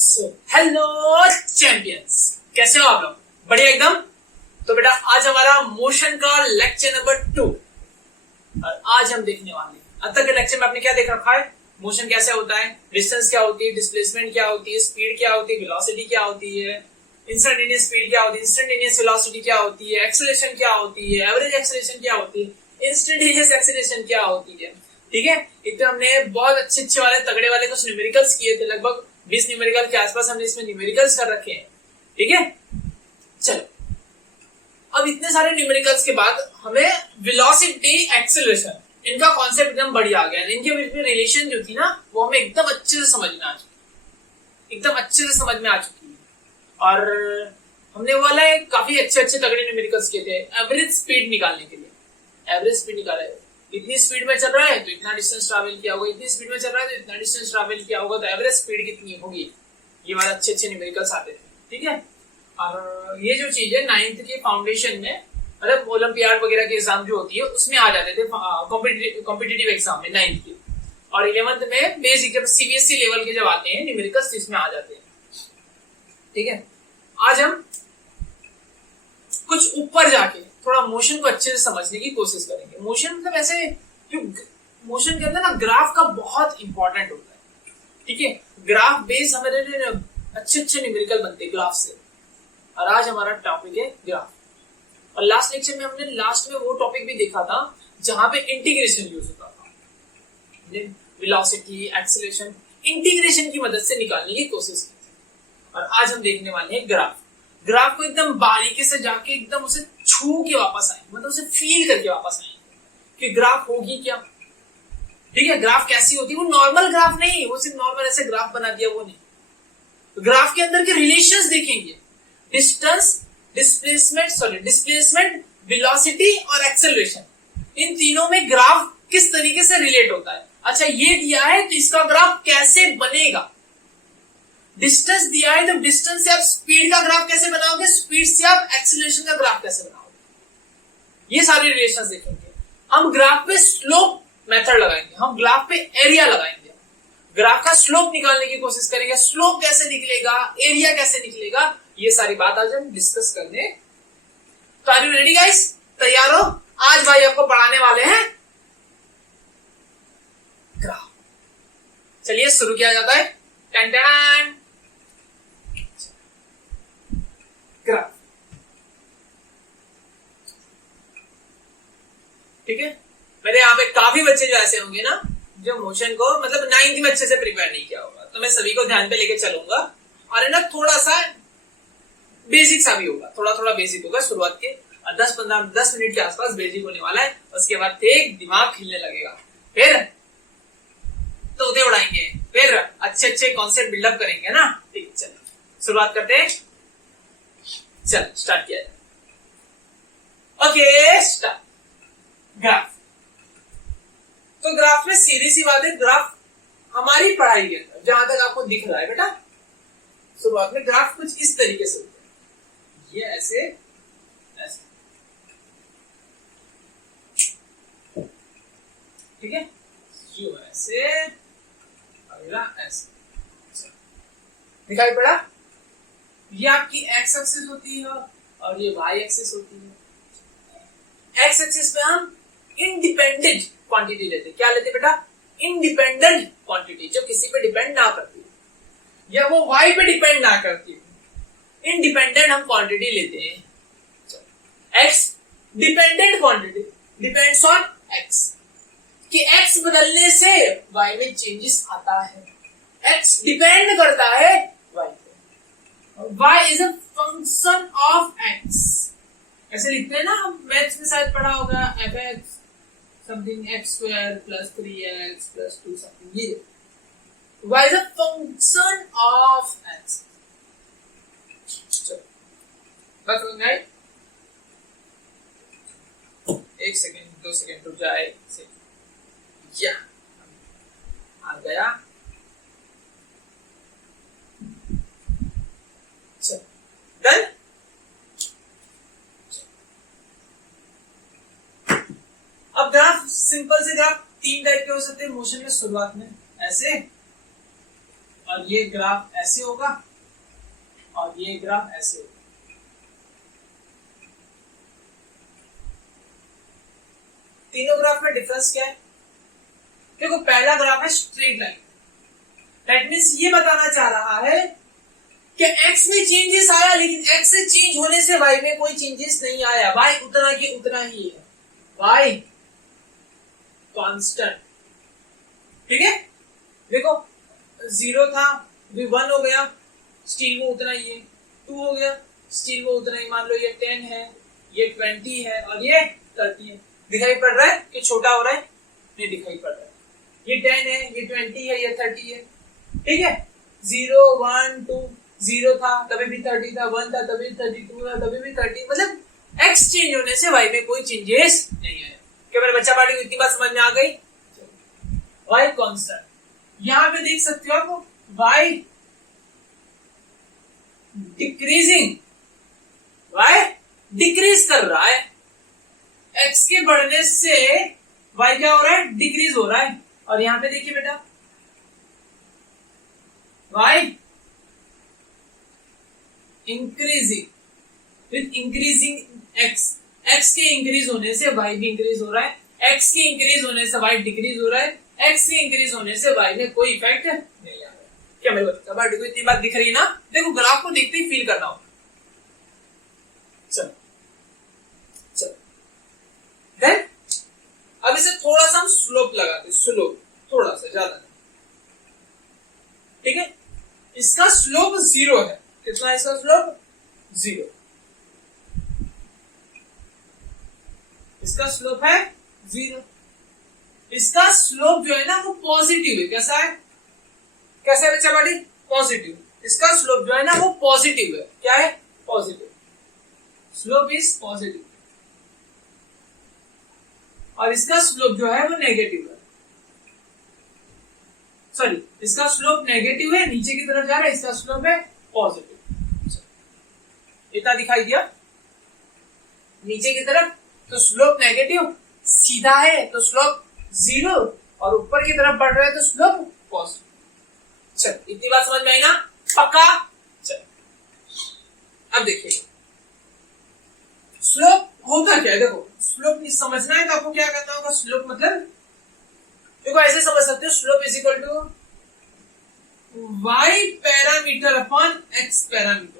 Hello champions, कैसे हो आप लोग? बढ़िया एकदम। तो बेटा आज हमारा मोशन का लेक्चर नंबर 2 और आज हम देखने वाले हैं। अब तक के लेक्चर में आपने क्या देख रखा है? मोशन कैसे होता है, डिस्टेंस क्या होती है, डिस्प्लेसमेंट क्या होती है, स्पीड क्या होती है, वेलोसिटी क्या होती है, इंस्टेंटेनियस स्पीड क्या होती है, इंस्टेंटेनियस वेलोसिटी क्या होती है, एक्सेलरेशन क्या होती है, एवरेज एक्सेलरेशन क्या होती है, इंस्टेंटेनियस एक्सेलरेशन क्या होती है। ठीक है, एक तो हमने बहुत अच्छे वाले तगड़े वाले कुछ न्यूमेरिकल्स किए थे, लगभग 20 न्यूमेरिकल के आसपास हमने इसमें न्यूमेरिकल्स कर रखे हैं। ठीक है, चलो अब इतने सारे न्यूमेरिकल्स के बाद हमें वेलोसिटी एक्सेलरेशन इनका कॉन्सेप्ट एकदम बढ़िया आ गया। इनके बीच में रिलेशन जो थी ना वो हमें एकदम अच्छे से समझ में आ चुकी, एकदम अच्छे से समझ में आ चुकी है। और हमने वो वाला काफी अच्छे तगड़े न्यूमेरिकल्स किए थे एवरेज स्पीड निकालने के लिए। एवरेज स्पीड निकाला है, इतनी स्पीड में चल रहा है तो इतना डिस्टेंस ट्रैवल किया होगा, इतनी स्पीड में चल रहा है तो इतना डिस्टेंस ट्रैवल किया होगा, तो एवरेज स्पीड कितनी होगी, ये वाला अच्छे न्यूमेरिकल्स आते थे। ठीक है, और ये जो चीज है 9th के फाउंडेशन में, मतलब ओलंपियाड वगैरह के एग्जाम जो होती है उसमें आ जाते थे, कॉम्पिटिटिव एग्जाम में 9th के, और 11th में बेसिक जब सीबीएसई लेवल के जब आते हैं न्यूमेरिकल्स इसमें आ जाते हैं। ठीक है, आज हम कुछ ऊपर जाके थोड़ा मोशन को अच्छे से समझने की कोशिश करेंगे। मोशन मतलब ऐसे जो मोशन के अंदर ना ग्राफ का बहुत इंपॉर्टेंट होता है। ठीक है, ग्राफ बेस हमारे लिए अच्छे न्यूमेरिकल बनते हैं ग्राफ से, और आज हमारा टॉपिक है ग्राफ। और लास्ट लेक्चर में हमने लास्ट में वो टॉपिक भी देखा था जहां पे इंटीग्रेशन यूज होता था, वेलोसिटी एक्सेलरेशन इंटीग्रेशन की मदद से निकालने की कोशिश की थी। और आज हम देखने वाले हैं ग्राफ। ग्राफ को एकदम बारीकी से जाके एकदम उसे छू के वापस आए, मतलब उसे फील करके वापस आए कि ग्राफ होगी क्या। ठीक है, ग्राफ कैसी होती है, वो नॉर्मल ग्राफ नहीं, वो सिर्फ नॉर्मल ऐसे ग्राफ बना दिया वो नहीं, तो ग्राफ के अंदर के रिलेशंस देखेंगे, डिस्टेंस, डिस्प्लेसमेंट, वेलोसिटी और एक्सेलरेशन, इन तीनों में ग्राफ किस तरीके से रिलेट होता है। अच्छा ये दिया है तो इसका ग्राफ कैसे बनेगा। डिस्टेंस दिया है तो डिस्टेंस से आप स्पीड का ग्राफ कैसे बनाओगे, स्पीड से आप एक्सेलरेशन का ग्राफ कैसे बनाओगे, ये सारे रिलेशंस देखेंगे। हम ग्राफ पे स्लोप मेथड लगाएंगे, हम ग्राफ पे एरिया लगाएंगे, ग्राफ का स्लोप निकालने की कोशिश करेंगे, स्लोप कैसे निकलेगा, एरिया कैसे निकलेगा, ये सारी बात आज हम डिस्कस करने। तो आर यू रेडी गाइस, तैयार हो? आज भाई आपको पढ़ाने वाले हैं ग्राफ। चलिए शुरू किया जाता है। टन टन ग्राफ। ठीक है, मेरे यहाँ पे काफी बच्चे जो ऐसे होंगे ना जो मोशन को मतलब 9th में अच्छे से प्रिपेयर नहीं किया होगा, तो मैं सभी को ध्यान पे लेके चलूंगा। और है ना थोड़ा सा बेसिक सा भी होगा, थोड़ा बेसिक होगा शुरुआत के, और 10 मिनट के आसपास बेसिक होने वाला है। उसके बाद ठीक दिमाग खिलने लगेगा, फिर तोते उड़ाएंगे, फिर अच्छे कॉन्सेप्ट बिल्डअप करेंगे ना। ठीक, चलो शुरुआत करते हैं। चल स्टार्ट किया जाए। Okay start. ग्राफ। तो ग्राफ में सीधी सी बात है, ग्राफ हमारी पढ़ाई के अंदर जहां तक आपको दिख रहा है बेटा, शुरुआत में ग्राफ कुछ इस तरीके से होता है, ये ऐसे ऐसे। ठीक है, यू ऐसे, अगला ऐसे, दिखाई पड़ा। ये आपकी एक्स एक्सिस होती है और ये वाई एक्सिस होती है। एक्स एक्सिस पे हम इंडिपेंडेंट क्वांटिटी लेते, क्या लेते बेटा, इंडिपेंडेंट क्वांटिटी, जो किसी पे डिपेंड ना करती या वो वाई पे डिपेंड ना करती, इंडिपेंडेंट हम क्वांटिटी लेते हैं। X dependent quantity depends on x, कि एक्स बदलने से वाई में चेंजेस आता है, एक्स डिपेंड करता है वाई पे। y is a function of x, ऐसे लिखते हैं ना हम, मैथ्स में शायद पढ़ा होगा fx something x square plus 3x plus 2 something, ये y is a function of x। चलो बस हो गया, एक सेकेंड 2 सेकेंड रुक जाए, या आ गया। डन। अब ग्राफ, सिंपल से ग्राफ 3 टाइप के हो सकते हैं मोशन में, शुरुआत में ऐसे, और ये ग्राफ ऐसे होगा और ये ग्राफ ऐसे होगा। तीनों ग्राफ में डिफरेंस क्या है? देखो पहला ग्राफ है स्ट्रेट लाइन, दैट मींस ये बताना चाह रहा है कि x में चेंजेस आया लेकिन x से चेंज होने से y में कोई चेंजेस नहीं आया, y उतना के उतना ही है, y कांस्टेंट। ठीक है, देखो 0 था भी 1 हो गया, स्टील वो उतना ही है, 2 हो गया, स्टील वो उतना ही, मान लो ये 10 है, ये 20 है और ये 30 है। दिखाई पड़ रहा है कि छोटा हो रहा है? नहीं दिखाई पड़ रहा है। ये 10 है, ये 20 है, ये 30 है। ठीक है, 0 1 2 0 था तभी भी 30 था, 1 था तभी 32 था तभी भी 30, मतलब x चेंज होने से y में कोई चेंजेस नहीं आया। क्या मेरे बच्चा पार्टी को इतनी बात समझ में आ गई? y constant. यहां पे देख सकते हो आप y डिक्रीजिंग, y डिक्रीज कर रहा है, x के बढ़ने से y क्या हो रहा है? डिक्रीज हो रहा है। और यहां पे देखिए बेटा y increasing with increasing x के इंक्रीज होने से y भी इंक्रीज हो रहा है, x के इंक्रीज होने से y डिक्रीज हो रहा है, x के इंक्रीज होने से y में कोई इफेक्ट नहीं आ रहा है। क्या मेरे बच्चा पार्टी को इतनी बात दिख रही है ना? देखो ग्राफ को देखते ही फील करना होगा। चलो चलो देन अब इसे थोड़ा सा हम स्लोप लगाते, स्लोप थोड़ा सा, ज्यादा नहीं। ठीक है, इसका स्लोप 0 है। कितना है इसका स्लोप? 0। इसका स्लोप है 0। इसका स्लोप जो है ना वो पॉजिटिव है। कैसा है? कैसा है बच्चा पार्टी? पॉजिटिव। इसका स्लोप जो है ना वो पॉजिटिव है। क्या है? पॉजिटिव। Slope is positive. और इसका स्लोप जो है वो नेगेटिव है। सॉरी, इसका स्लोप नेगेटिव है, नीचे की तरफ जा रहा है, इसका स्लोप है पॉजिटिव। इतना दिखाई दिया नीचे की तरफ, तो स्लोप नेगेटिव, सीधा है तो स्लोप 0 और ऊपर की तरफ बढ़ रहा है तो स्लोप पॉजिटिव। चल इतनी बात समझ में आई ना? पक्का? चल अब देखिए स्लोप होता क्या है। देखो स्लोप समझना है तो आपको क्या करना होगा? स्लोप मतलब देखो ऐसे समझ सकते हो, slope is equal to y parameter upon x parameter.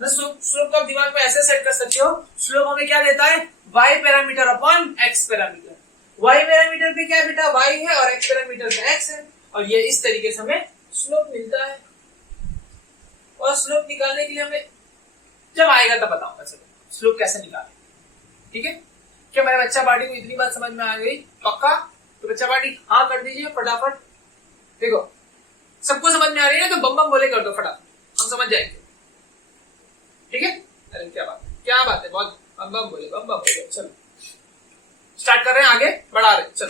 Slope को आप दिमाग में ऐसे सेट कर सकते हो, स्लोप हमें क्या देता है? y parameter upon x parameter. y parameter पे क्या है बेटा? y है और x पैरामीटर पे x है, और ये इस तरीके से हमें स्लोप मिलता है। और स्लोप निकालने के लिए हमें जब आएगा तब बताऊंगा चलो स्लोप कैसे निकालें। ठीक है, क्या मेरा बच्चा पार्टी को इतनी बात समझ में आ गई? पक्का? तो बच्चा पार्टी हाँ कर दीजिए फटाफट। देखो सबको समझ में आ रही है ना, तो बम बम बोले कर दो फटाफट, हम समझ जाएंगे। ठीक है, अरे क्या बात है, क्या बात है, बहुत बम बम बोले, बम बम बोले। चलो स्टार्ट कर रहे हैं, आगे बढ़ा रहे हैं। चलो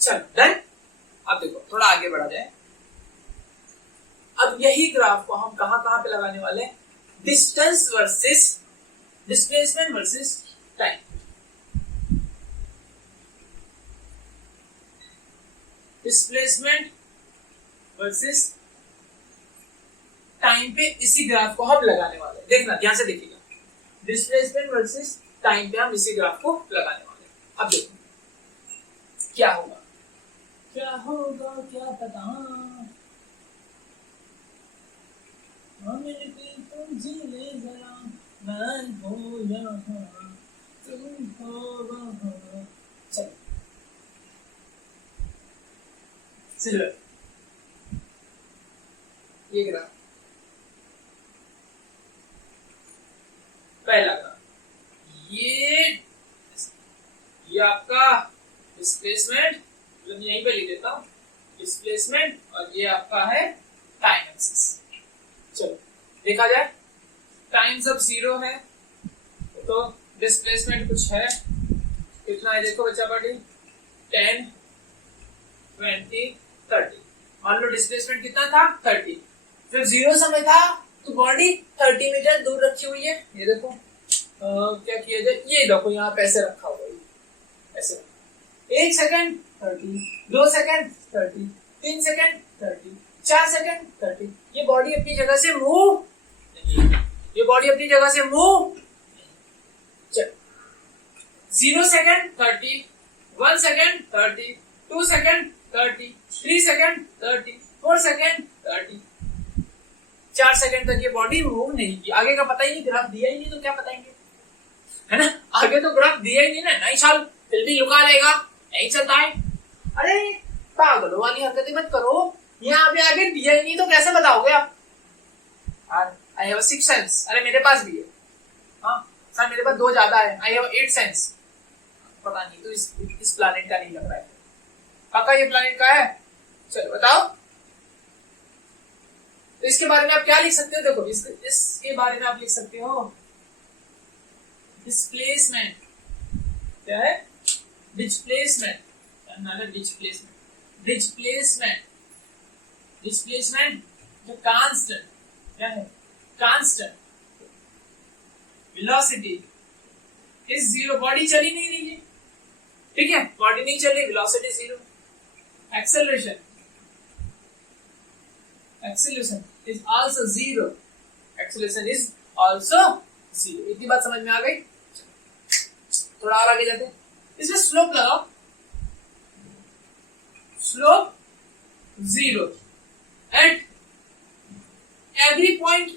चल डन। अब देखो थोड़ा आगे बढ़ा जाए। अब यही ग्राफ को हम कहां कहां पे लगाने वाले हैं? Distance versus displacement versus time. Displacement versus time पे इसी ग्राफ को हम लगाने वाले हैं। देखना ध्यान से देखिएगा, डिस्प्लेसमेंट वर्सेस टाइम पे हम इसी ग्राफ को लगाने वाले हैं। अब देखो क्या होगा, क्या होगा क्या पता। तुम जी ले जरा, मैं हो यहाँ, तुम हो वहाँ। चलो ये ग्राफ, पहला ग्राफ, ये आपका डिस्प्लेसमेंट, मतलब यहीं पे लिख देता हूं डिस्प्लेसमेंट, और ये आपका है टाइम एक्सिस। चलो देखा जाए, टाइम सब 0 है तो डिस्प्लेसमेंट कुछ है कितना है देखो बच्चा पार्टी, 10 20 30। मान लो डिस्प्लेसमेंट कितना था 30, जब जीरो समय था तो बॉडी 30 मीटर दूर रखी हुई है। ये देखो क्या किया जाए, ये देखो यहाँ पे ऐसे रखा हुआ है, ऐसे 1 सेकंड 30, 2 सेकंड 30, 3 सेकंड 30, 4 सेकंड 30। ये बॉडी अपनी जगह से मूव नहीं, ये बॉडी अपनी जगह से move 0 second 30, 1 second 30, 2 second 30, 3 second 30, 4 second 30, 4 second तक ये बॉडी मूव नहीं की। आगे का पता ही नहीं, ग्राफ दिया ही नहीं तो क्या बताएंगे, है ना। आगे तो ग्राफ दिया ही नहीं ना, नहीं साल फिर भी लुका रहेगा, नहीं चलता है। अरे पागलों वाली हरकतें मत करो, यहाँ पे आगे दिया ही नहीं तो कैसे बताओगे आप। आई हैव 6 सेंस, अरे मेरे पास भी है, हाँ सर मेरे पास 2 ज्यादा है, आई हैव 8 सेंस। पता नहीं तो इस प्लैनेट का नहीं लग रहा है। काका ये प्लैनेट का है, चलो बताओ। तो इसके बारे में आप क्या लिख सकते हो, देखो इसके बारे में आप लिख सकते हो डिस्प्लेसमेंट। क्या है, डिस्प्लेसमेंट, डिस्प्लेसमेंट जो कांस्टेंट, क्या है कांस्टेंट वेलोसिटी इज 0। बॉडी चली नहीं रही है, ठीक है, बॉडी नहीं चल रही, velocity 0। Acceleration is also 0, acceleration is also 0। इतनी बात समझ में आ गई। थोड़ा और आगे जाते हैं, इसमें स्लोप लगाओ, slope 0 at every point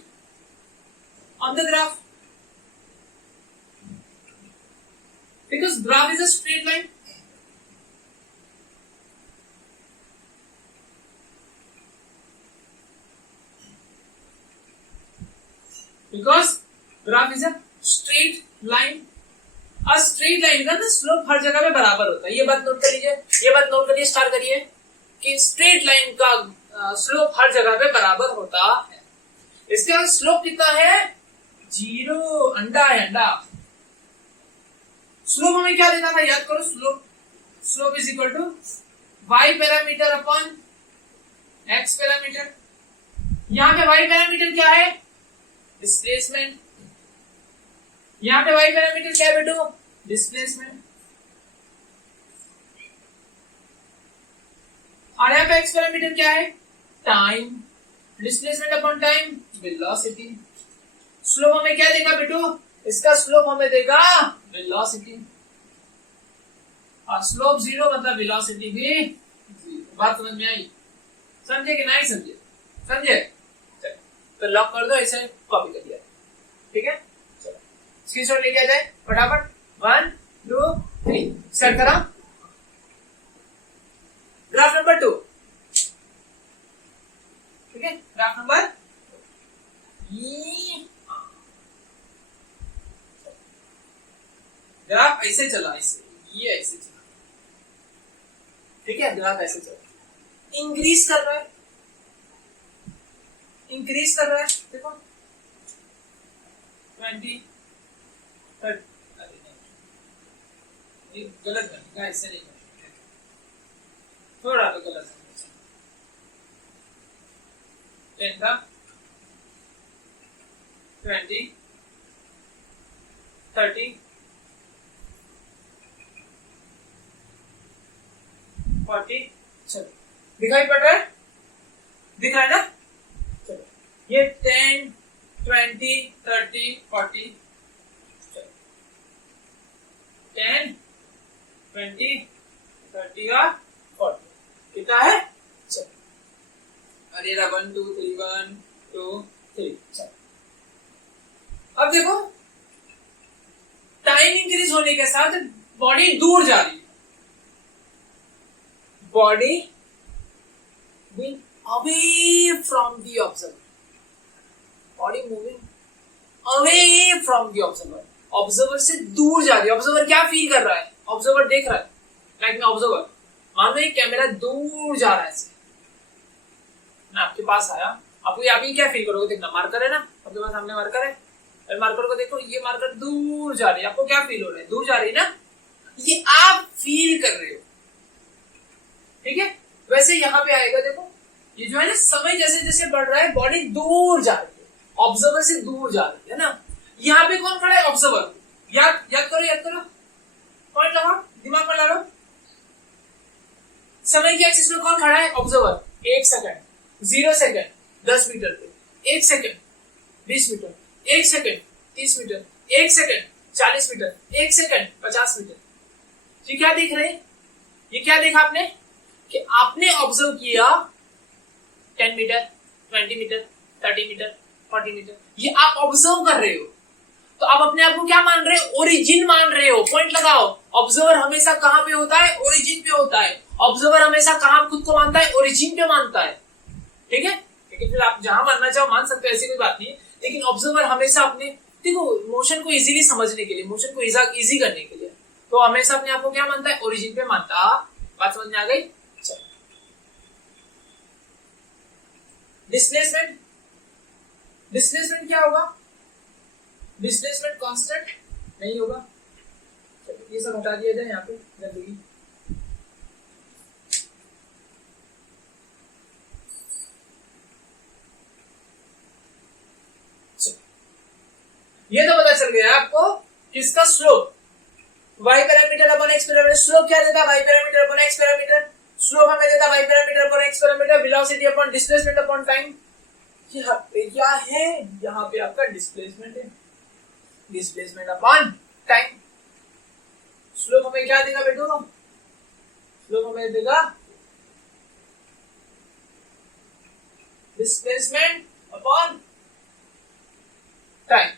on the graph, because graph is a straight line। Because graph is a straight line, a straight line का ना स्लोप हर जगह पे बराबर होता है। ये बात नोट कर लीजिए, ये बात नोट करिए, स्टार्ट करिए कि स्ट्रेट लाइन का स्लोप हर जगह पे बराबर होता है। इसका स्लोप कितना है 0, अंडा है अंडा। स्लोप हमें क्या देना था, याद करो, slope is equal to y parameter upon x parameter. यहाँ पे y पैरामीटर क्या है, डिस्प्लेसमेंट। यहाँ पे y पैरामीटर क्या है बेटो, डिस्प्लेसमेंट। और यहाँ पे x पैरामीटर क्या है, time. Displacement upon time, velocity. Slope हमें क्या देगा बेटो, इसका स्लोप हमें देगा वेलोसिटी। और स्लोप 0 मतलब वेलोसिटी भी 0। बात समझ में आई, समझे कि नहीं समझे, समझे, तो लॉक कर दो, ऐसे कॉपी कर दिया, ठीक है। चलो स्क्रीनशॉट लेके आ जाए फटाफट, 1 2 3 स्टार्ट करा। ग्राफ नंबर 2, ठीक है, ग्राफ नंबर ग्राफ ऐसे चला, ऐसे ये ऐसे चला, ठीक है, ग्राफ ऐसे चला, इंक्रीज कर रहा है, इंक्रीज कर रहा है, देखो 20 30, ये गलत बनेगा, ऐसे नहीं बनेगा, थोड़ा तो गलत बनेगा। 10 था, 20 30 40। चलो दिखाई पड़ रहा है, दिख रहा है ना। चलो ये 10 20 30 40, 10 20 30 और 40 कितना है। चलो अरे 1 2 3 1 2 3। चलो अब देखो, टाइम इंक्रीज होने के साथ बॉडी दूर जा रही है, body moving away from the observer, body moving away from the observer, observer से दूर जा रही है। ऑब्जर्वर क्या फील कर रहा है, ऑब्जर्वर देख रहा है, लाइक मैं ऑब्जर्वर, मान लो एक कैमरा दूर जा रहा है, मैं आपके पास आया, आपको अभी क्या फील करोगे, देखना मार्कर है ना आपके पास, सामने मार्कर है, मार्कर को देखो, ये मार्कर दूर जा रही है, आपको क्या फील हो रहा है, दूर जा रही है ना। ये आप फील कर रहे हो, ठीक है। वैसे यहां पे आएगा, देखो ये जो है ना, समय जैसे जैसे बढ़ रहा है बॉडी दूर जा रही है, ऑब्जर्वर से दूर जा रही है ना। यहाँ पे कौन खड़ा है? ऑब्जर्वर। याद याद करो, याद करो, पॉइंट लगाओ, दिमाग में ला लो। समय की एक्सिस में कौन खड़ा है? ऑब्जर्वर। 1 सेकंड, 0 सेकंड 10 मीटर पे, 1 second 20 metre, 1 second 30 metre, 1 second 40 metre, 1 second 50 metre. ये क्या देख रहे हैं? ये क्या देखा आपने कि आपने ऑब्जर्व किया 10 मीटर, 20 मीटर, 30 मीटर, 40 मीटर, ये आप ऑब्जर्व कर रहे हो। तो आप अपने आप को क्या मान रहे हो? ओरिजिन मान रहे हो। पॉइंट लगाओ। ऑब्जर्वर हमेशा कहां पे होता है? ओरिजिन पे होता है। ऑब्जर्वर हमेशा कहां खुद को मानता है? ओरिजिन पे मानता है, ठीक है। लेकिन फिर आप जहां मानना चाहो मान सकते हो, ऐसी कोई बात नहीं है। लेकिन ऑब्जर्वर हमेशा अपने, देखो मोशन को इजीली समझने के लिए, मोशन को इजी करने के लिए, तो हमेशा अपने आप को क्या मानता है? ओरिजिन पे मानता। बात समझ में आ गई? डिस्प्लेसमेंट, डिस्प्लेसमेंट क्या होगा? डिस्प्लेसमेंट कांस्टेंट नहीं होगा। चलो ये सब हटा दिया जाए यहाँ पे गंदगी। ये तो पता चल गया आपको किसका slope, y parameter upon x parameter. Slope क्या देता? y parameter upon x parameter. Slope हमें देता y parameter upon x parameter, velocity upon displacement upon time. यहाँ पे क्या है? यहाँ पे आपका डिस्प्लेसमेंट है, डिस्प्लेसमेंट अपॉन टाइम। स्लोप हमें क्या देगा बेटू? स्लोप हमें देगा displacement upon time,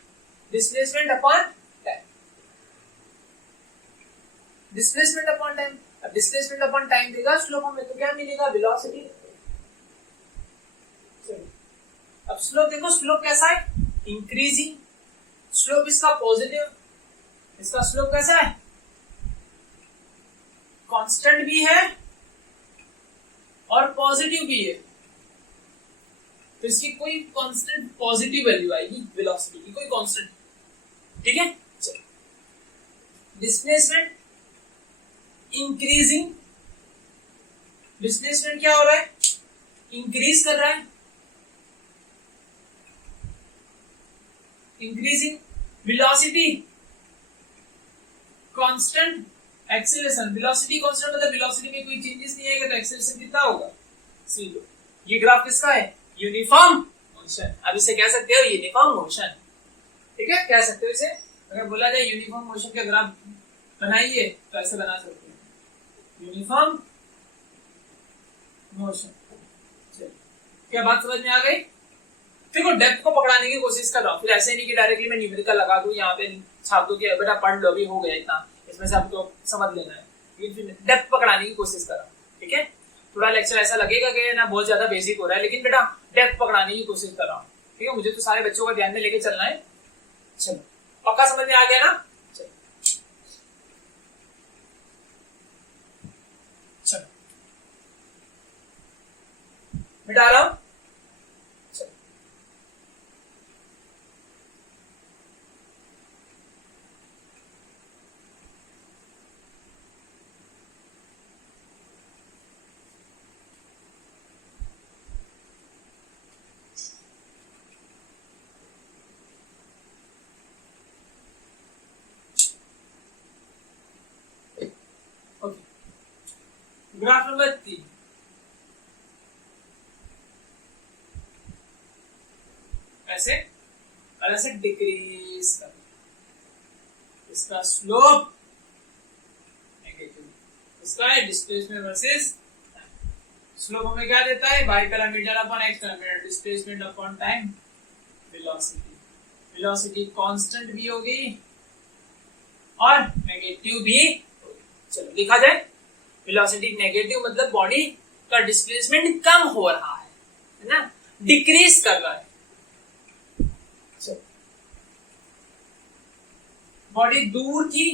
displacement upon time, displacement upon time. अब डिस्प्लेसमेंट अपॉन टाइम देगा स्लोप हमें, तो क्या मिलेगा? वेलोसिटी। अब स्लोप देखो, स्लोप कैसा है? इंक्रीजिंग। स्लोप इसका पॉजिटिव, इसका स्लोप कैसा है? कांस्टेंट भी है और पॉजिटिव भी है। तो इसकी कोई कांस्टेंट पॉजिटिव वैल्यू आएगी वेलोसिटी की, कोई कांस्टेंट, ठीक है। डिस्प्लेसमेंट इंक्रीजिंग, डिस्प्लेसमेंट क्या हो रहा है? इंक्रीज कर रहा है, increasing. Velocity constant, acceleration. Velocity constant मतलब वेलोसिटी में कोई चेंजेस नहीं आएगा, तो एक्सेलरेशन कितना होगा? 0। ये ग्राफ किसका है? Uniform motion. अब इसे कह सकते हो यूनिफॉर्म मोशन, ठीक है, कह सकते हो इसे। अगर बोला जाए यूनिफॉर्म मोशन का ग्राफ बनाइए तो ऐसे बना सकते हैं, यूनिफॉर्म मोशन। क्या बात समझ में आ गई? देखो डेप्थ को पकड़ाने की कोशिश कर रहा हूँ, फिर ऐसे नहीं कि डायरेक्टली मैं न्यूमेरिकल लगा दूं यहाँ पे, छाप दूं कि बेटा पढ़ लो, अभी हो गया इतना, इसमें से आपको समझ लेना है। लेकिन डेप्थ पकड़ाने की कोशिश कर रहा हूँ, ठीक है। थोड़ा लेक्चर ऐसा लगेगा कि ना बहुत ज्यादा बेसिक हो रहा है, लेकिन बेटा डेप्थ पकड़ाने की कोशिश कर रहा हूँ, ठीक है। मुझे तो सारे बच्चों का ध्यान में लेके चलना है। चलो पक्का समझ में आ गया ना? चलो मिटा रहा हूं। ग्राफ नंबर 3, ऐसे और ऐसे डिक्रीज कर, इसका स्लोप नेगेटिव, इसका है डिस्प्लेसमेंट वर्सेस स्लोप हमें क्या देता है? y parameter upon x parameter, displacement upon time, velocity. Velocity constant भी होगी और नेगेटिव भी होगी। चलो लिखा जाए, वेलोसिटी नेगेटिव मतलब बॉडी का डिस्प्लेसमेंट कम हो रहा है ना, डिक्रीज कर रहा है। बॉडी दूर थी,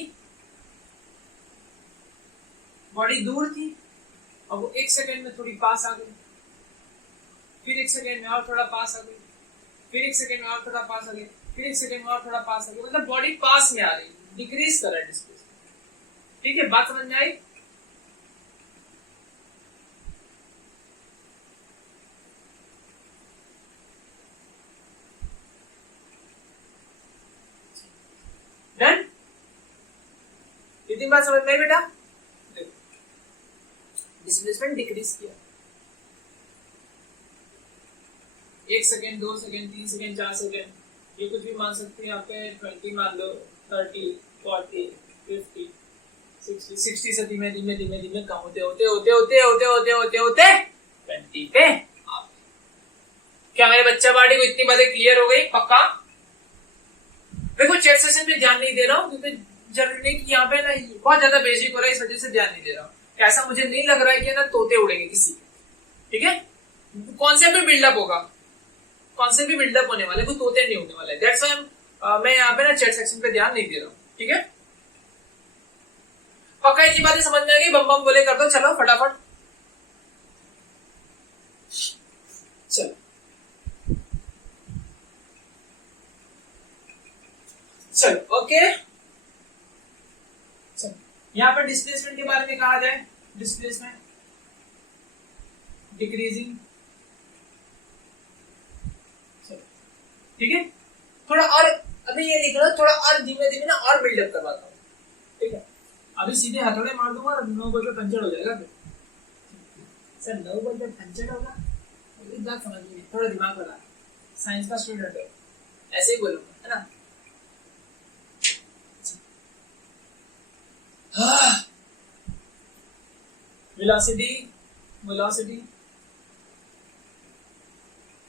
बॉडी दूर थी, अब वो 1 सेकेंड में थोड़ी पास आ गई, फिर 1 सेकेंड में और थोड़ा पास आ गई, फिर 1 सेकेंड में और थोड़ा पास आ गई, फिर 1 सेकेंड में और थोड़ा पास आ गई, मतलब बॉडी पास में आ रही, डिक्रीज कर रहा है डिस्प्लेसमेंट, ठीक है, बात समझ में आई? डन? कितनी बात समझ में आई बेटा? डिस्प्लेसमेंट डिक्रीज किया, 1 सेकेंड, 2 सेकेंड, 3 सेकेंड, 4 सेकेंड, ये कुछ भी मान सकते हैं आप पे, 20 मान लो, 30, 40, 50, 60 से धीमे धीमे धीमे धीमे कम होते होते होते होते होते होते होते होते 20 पे आप। क्या मेरे बच्चा पार्टी को इतनी बातें क्लियर हो गई? पक्का? देखो चैट सेशन में ध्यान नहीं दे रहा हूँ क्योंकि जरूरी नहीं कि यहाँ पे ना बहुत ज्यादा बेसिक हो रहा है, इस वजह से ध्यान नहीं दे रहा हूँ। ऐसा मुझे नहीं लग रहा है कि ना तोते उड़ेंगे किसी के, ठीक है? कॉन्सेप्ट भी बिल्डअप होगा, कॉन्सेप्ट भी बिल्डअप होने वाला है, कोई तोते नहीं होने वाला है। दैट्स व्हाई मैं यहाँ पे ना चैट सेक्शन पे ध्यान नहीं दे रहा हूँ, ठीक है? पक्का इतनी बातें समझ में आ गई? बम बम बोले कर दो, चलो फटाफट चलो चलो ओके। चलो यहाँ पर डिस्प्लेसमेंट के बारे में कहा जाए, डिस्प्लेसमेंट डिक्रीजिंग, ठीक है? थोड़ा और अभी ये लिख लो, थोड़ा और धीमे धीमे ना और बिल्डअप करवाता हूँ, ठीक है? अभी सीधे हथौड़े मार दूंगा, 9 बजे पंचर हो जाएगा। फिर सर 9 बजे पंचर होगा, इस बात समझ लीजिए, थोड़ा दिमाग लगा, साइंस का स्टूडेंट है, ऐसे ही बोलूंगा, है ना? Velocity, velocity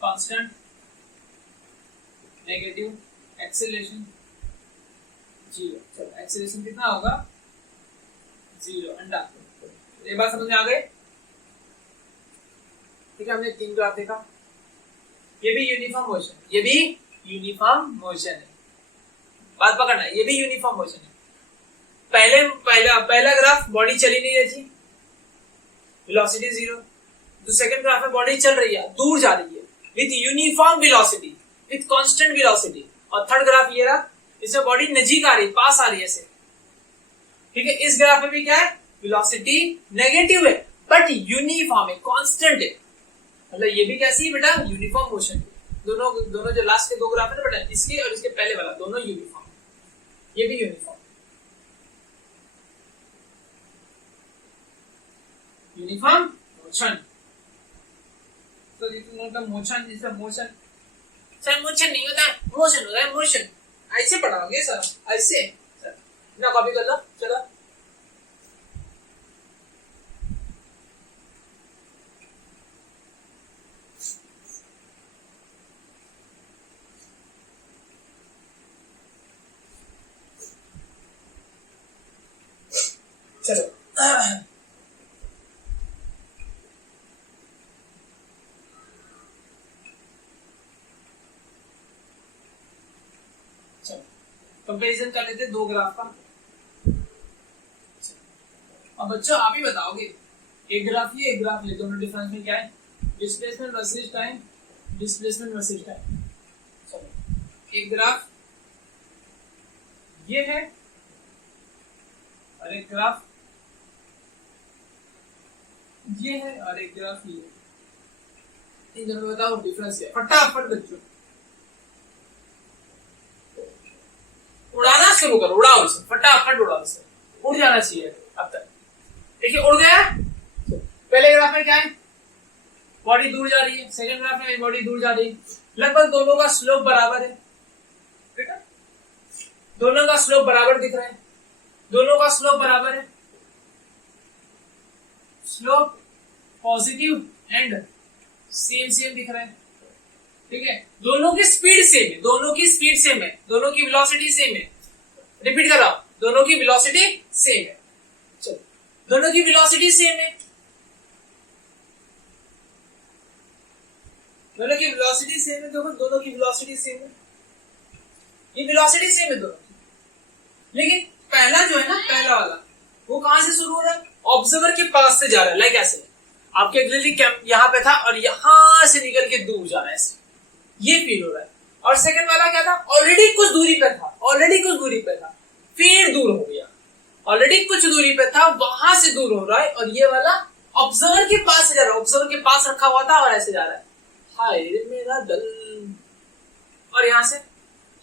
constant, negative, acceleration 0। चलो एक्सेलरेशन कितना होगा? 0 अंडा। ये बात समझ में आ गई? ठीक है, हमने 3 ग्राफ देखा, ये भी यूनिफॉर्म मोशन, ये भी यूनिफॉर्म मोशन है, बात पकड़ना, ये भी यूनिफॉर्म मोशन है। पहला ग्राफ बॉडी चली नहीं रही थी, वेलोसिटी 0। जो सेकंड ग्राफ है बॉडी चल रही है, दूर जा रही है with uniform velocity, with constant velocity. और थर्ड ग्राफ ये रहा, इसमें बॉडी नजीक आ रही, पास आ रही है ऐसे, ठीक है? इस ग्राफ में भी क्या है? वेलोसिटी नेगेटिव है बट यूनिफॉर्म है, कांस्टेंट है, मतलब ये भी कैसी है बेटा? Uniform motion. दोनों जो लास्ट के 2 ग्राफ है ना बेटा, इसके और इसके पहले वाला, दोनों यूनिफॉर्म, ये भी यूनिफॉर्म, यूनिफॉर्म मोशन। तो मोशन, जिसका मोशन, सर मोशन नहीं होता, मोशन होता है, मोशन। ऐसे पढ़ाओगे सर? ऐसे सर ना, कॉपी कर लो, चलो चलो कंपैरिजन कर लेते 2 ग्राफ का। अब बच्चों आप ही बताओगे, एक ग्राफ ये, एक ग्राफ ये, दोनों डिफरेंस में क्या है? Displacement versus time, displacement versus time. चलो एक ग्राफ ये है और एक ग्राफ ये है और एक ग्राफ ये है। इन दोनों में बताओ डिफरेंस क्या है? फटाफट बच्चों उड़ाना शुरू करो, उड़ाओ इसे, फटाफट उड़ाओ इसे, उड़ जाना चाहिए अब तक। देखिए उड़ गया। पहले ग्राफ में क्या है? बॉडी दूर जा रही है, सेकंड ग्राफ में बॉडी दूर जा रही है, लगभग दोनों का स्लोप बराबर है, ठीक है? दोनों का स्लोप बराबर दिख रहा है, दोनों का स्लोप बराबर है, slope positive and same same दिख रहा है, ठीक है? दोनों की स्पीड सेम है, दोनों की स्पीड सेम है, दोनों की वेलोसिटी सेम है। रिपीट कर रहा हूं, दोनों की वेलोसिटी सेम है। चलो दोनों की वेलोसिटी सेम है, दोनों की वेलोसिटी सेम है, दोनों की वेलोसिटी सेम है, ये वेलोसिटी सेम है दोनों की। लेकिन पहला जो है ना, पहला वाला, वो कहां से शुरू हो रहा है? ऑब्जर्वर के पास से जा रहा है, लाइक ऐसे आपके एग्जैक्टली यहाँ पे था और यहां से निकल के दूर जा रहा है, ऐसे ये फील हो रहा है। और सेकंड वाला क्या था? ऑलरेडी कुछ दूरी पर था, ऑलरेडी कुछ दूरी पर था, फिर दूर हो गया। ऑलरेडी कुछ दूरी पे था, वहां से दूर हो रहा है, और ये वाला ऑब्जर्वर के पास से जा रहा है, ऑब्जर्वर के पास रखा हुआ था और ऐसे जा रहा है, हाय रे मेरा दल, और यहां से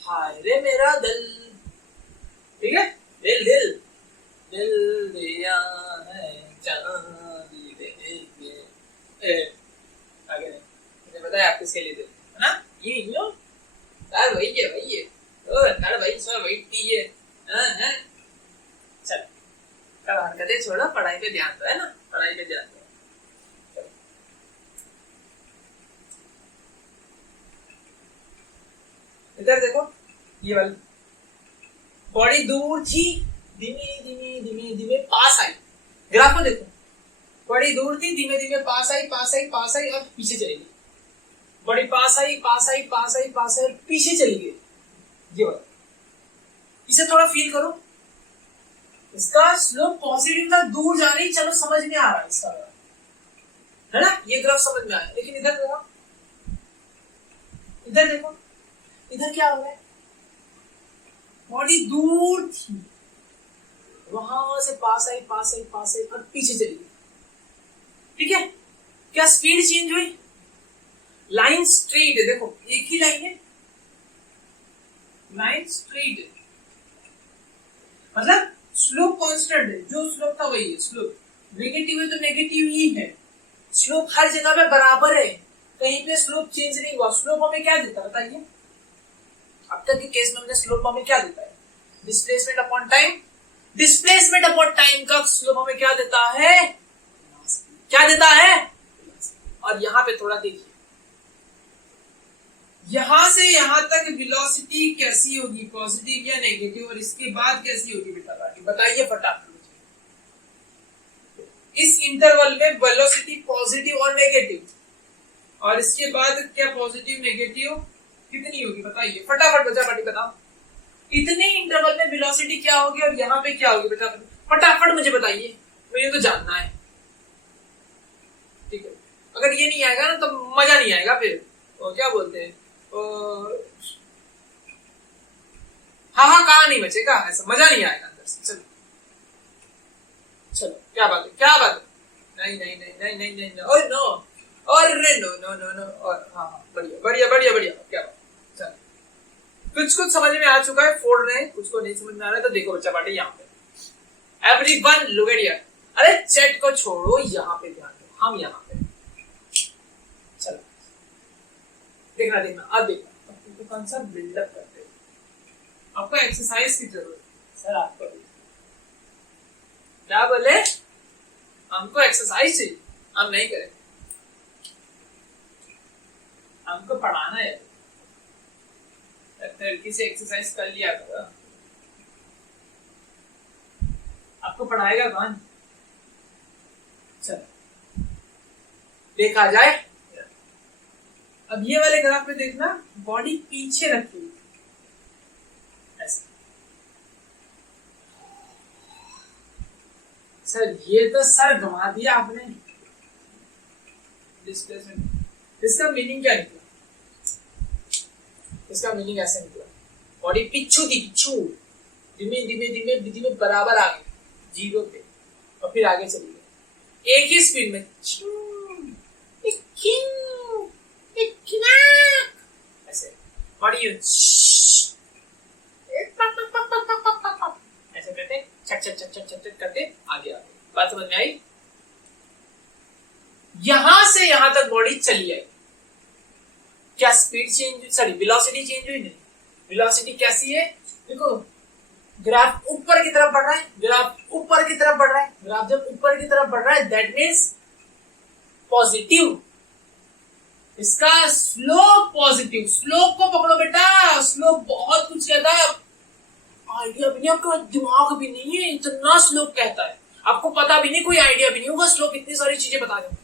हाय रे मेरा दल, ठीक है, दिल दिल दिल दिया है चांदी देंगे, आगे मुझे पता है आप किसके लिए दिल है ना, ये यूं यार वही है ओ यार भाई सब वही है, चल कब हरकतें छोड़ो, पढ़ाई पे ध्यान दो, है ना, पढ़ाई पे ध्यान दो। इधर देखो, ये वाली बड़ी दूर थी, धीमे धीमे धीमे धीमे पास आई, ग्राफ को देखो, बड़ी दूर थी, धीमे धीमे पास आई पास आई पास आई और पीछे चली गई, बड़ी पास आई पास आई पास आई पास आई और पीछे चली गई, ये वाला, इसे थोड़ा फील करो, इसका स्लोप पॉजिटिव था, दूर जा रही, चलो समझ में आ रहा है इसका, है ना, ये ग्राफ समझ में आया, लेकिन इधर देखो, इधर देखो, इधर क्या हो रहा है, बॉडी दूर थी, वहां से पास आई पास आई पास आई और पीछे चली गई, ठीक है, क्या स्पीड चेंज हुई, लाइन स्ट्रेट है, देखो एक ही लाइन है, लाइन स्ट्रेट है, मतलब स्लोप कांस्टेंट है, जो स्लोप था वही है, स्लोप नेगेटिव है तो नेगेटिव ही है, स्लोप हर जगह पे बराबर है, कहीं पे स्लोप चेंज नहीं हुआ, स्लोप हमें क्या देता है बताइए, अब तक के केस में हमने स्लोप हमें क्या देता है, displacement upon time, displacement upon time का स्लोप हमें क्या देता है, क्या देता है, और यहां पे थोड़ा देखिए, यहां से यहां तक वेलोसिटी कैसी होगी, पॉजिटिव या नेगेटिव, और इसके बाद कैसी होगी बेटा बताइए फटाफट, इस इंटरवल में वेलोसिटी पॉजिटिव और नेगेटिव, और इसके बाद क्या पॉजिटिव नेगेटिव कितनी होगी बताइए फटाफट, बचा पार्टी बताओ, इतने इंटरवल में वेलोसिटी क्या होगी और यहाँ पे क्या होगी बेटा, फटाफट मुझे बताइए, मुझे तो जानना है, ठीक है, अगर ये नहीं आएगा ना तो मजा नहीं आएगा, फिर वो क्या बोलते हैं, हाँ कहा नहीं बचेगा, ऐसा मजा नहीं आएगा अंदर से, चलो चलो, क्या बात है, क्या बात है, नहीं नहीं नहीं नहीं नहीं नहीं, ओह नो, और नो नो नो नो, और हाँ बढ़िया बढ़िया बढ़िया बढ़िया, क्या बात, चलो कुछ समझ में आ चुका है, फोड़ रहे हैं, कुछ को नहीं समझ में आ रहा है तो देखो बच्चा पार्टी यहाँ पे, एवरीवन लुक एट हियर, अरे चैट को छोड़ो, यहाँ पे ध्यान दो, हम यहाँ पे, चलो देखना देखना, अब देखना, आपको कौन सा बिल्डअप करते हैं, आपको एक्सरसाइज की जरूरत है सर, आपको क्या बोले, हमको एक्सरसाइज चाहिए, हम नहीं करें, हमको पढ़ाना है, लड़की से एक्सरसाइज कर लिया करो, आपको पढ़ाएगा कौन, चलो देखा जाए, अब ये वाले ग्राफ में देखना, बॉडी पीछे रखी हुई ऐसे, सर ये तो सर घुमा दिया आपने, डिस्प्लेसमेंट, इसका मीनिंग क्या निकला, इसका मीनिंग ऐसे निकला, बॉडी पिछू थी, पिछू धीमे धीमे धीमे धीमे बराबर आ गई जीरो पे, और फिर आगे चली गई एक ही स्पीड में, ऐसे बॉडी ऐसे करते छट छट छट छट छट करते आगे आगे, बात समझ में आई, यहां से यहां तक बॉडी चली आई, क्या speed change, sorry velocity change हुई, नहीं, वेलोसिटी कैसी है, देखो ग्राफ ऊपर की तरफ बढ़ रहा है, ग्राफ ऊपर की तरफ बढ़ रहा है, ग्राफ जब ऊपर की तरफ बढ़ रहा है दैट मीन्स पॉजिटिव, इसका स्लोप पॉजिटिव, स्लोप को पकड़ो बेटा, स्लोप बहुत कुछ कहता है, आइडिया भी नहीं, आपका दिमाग भी नहीं है, इतना स्लोप कहता है, आपको पता भी नहीं, कोई आइडिया भी नहीं होगा, स्लोप इतनी सारी चीजें बता दो,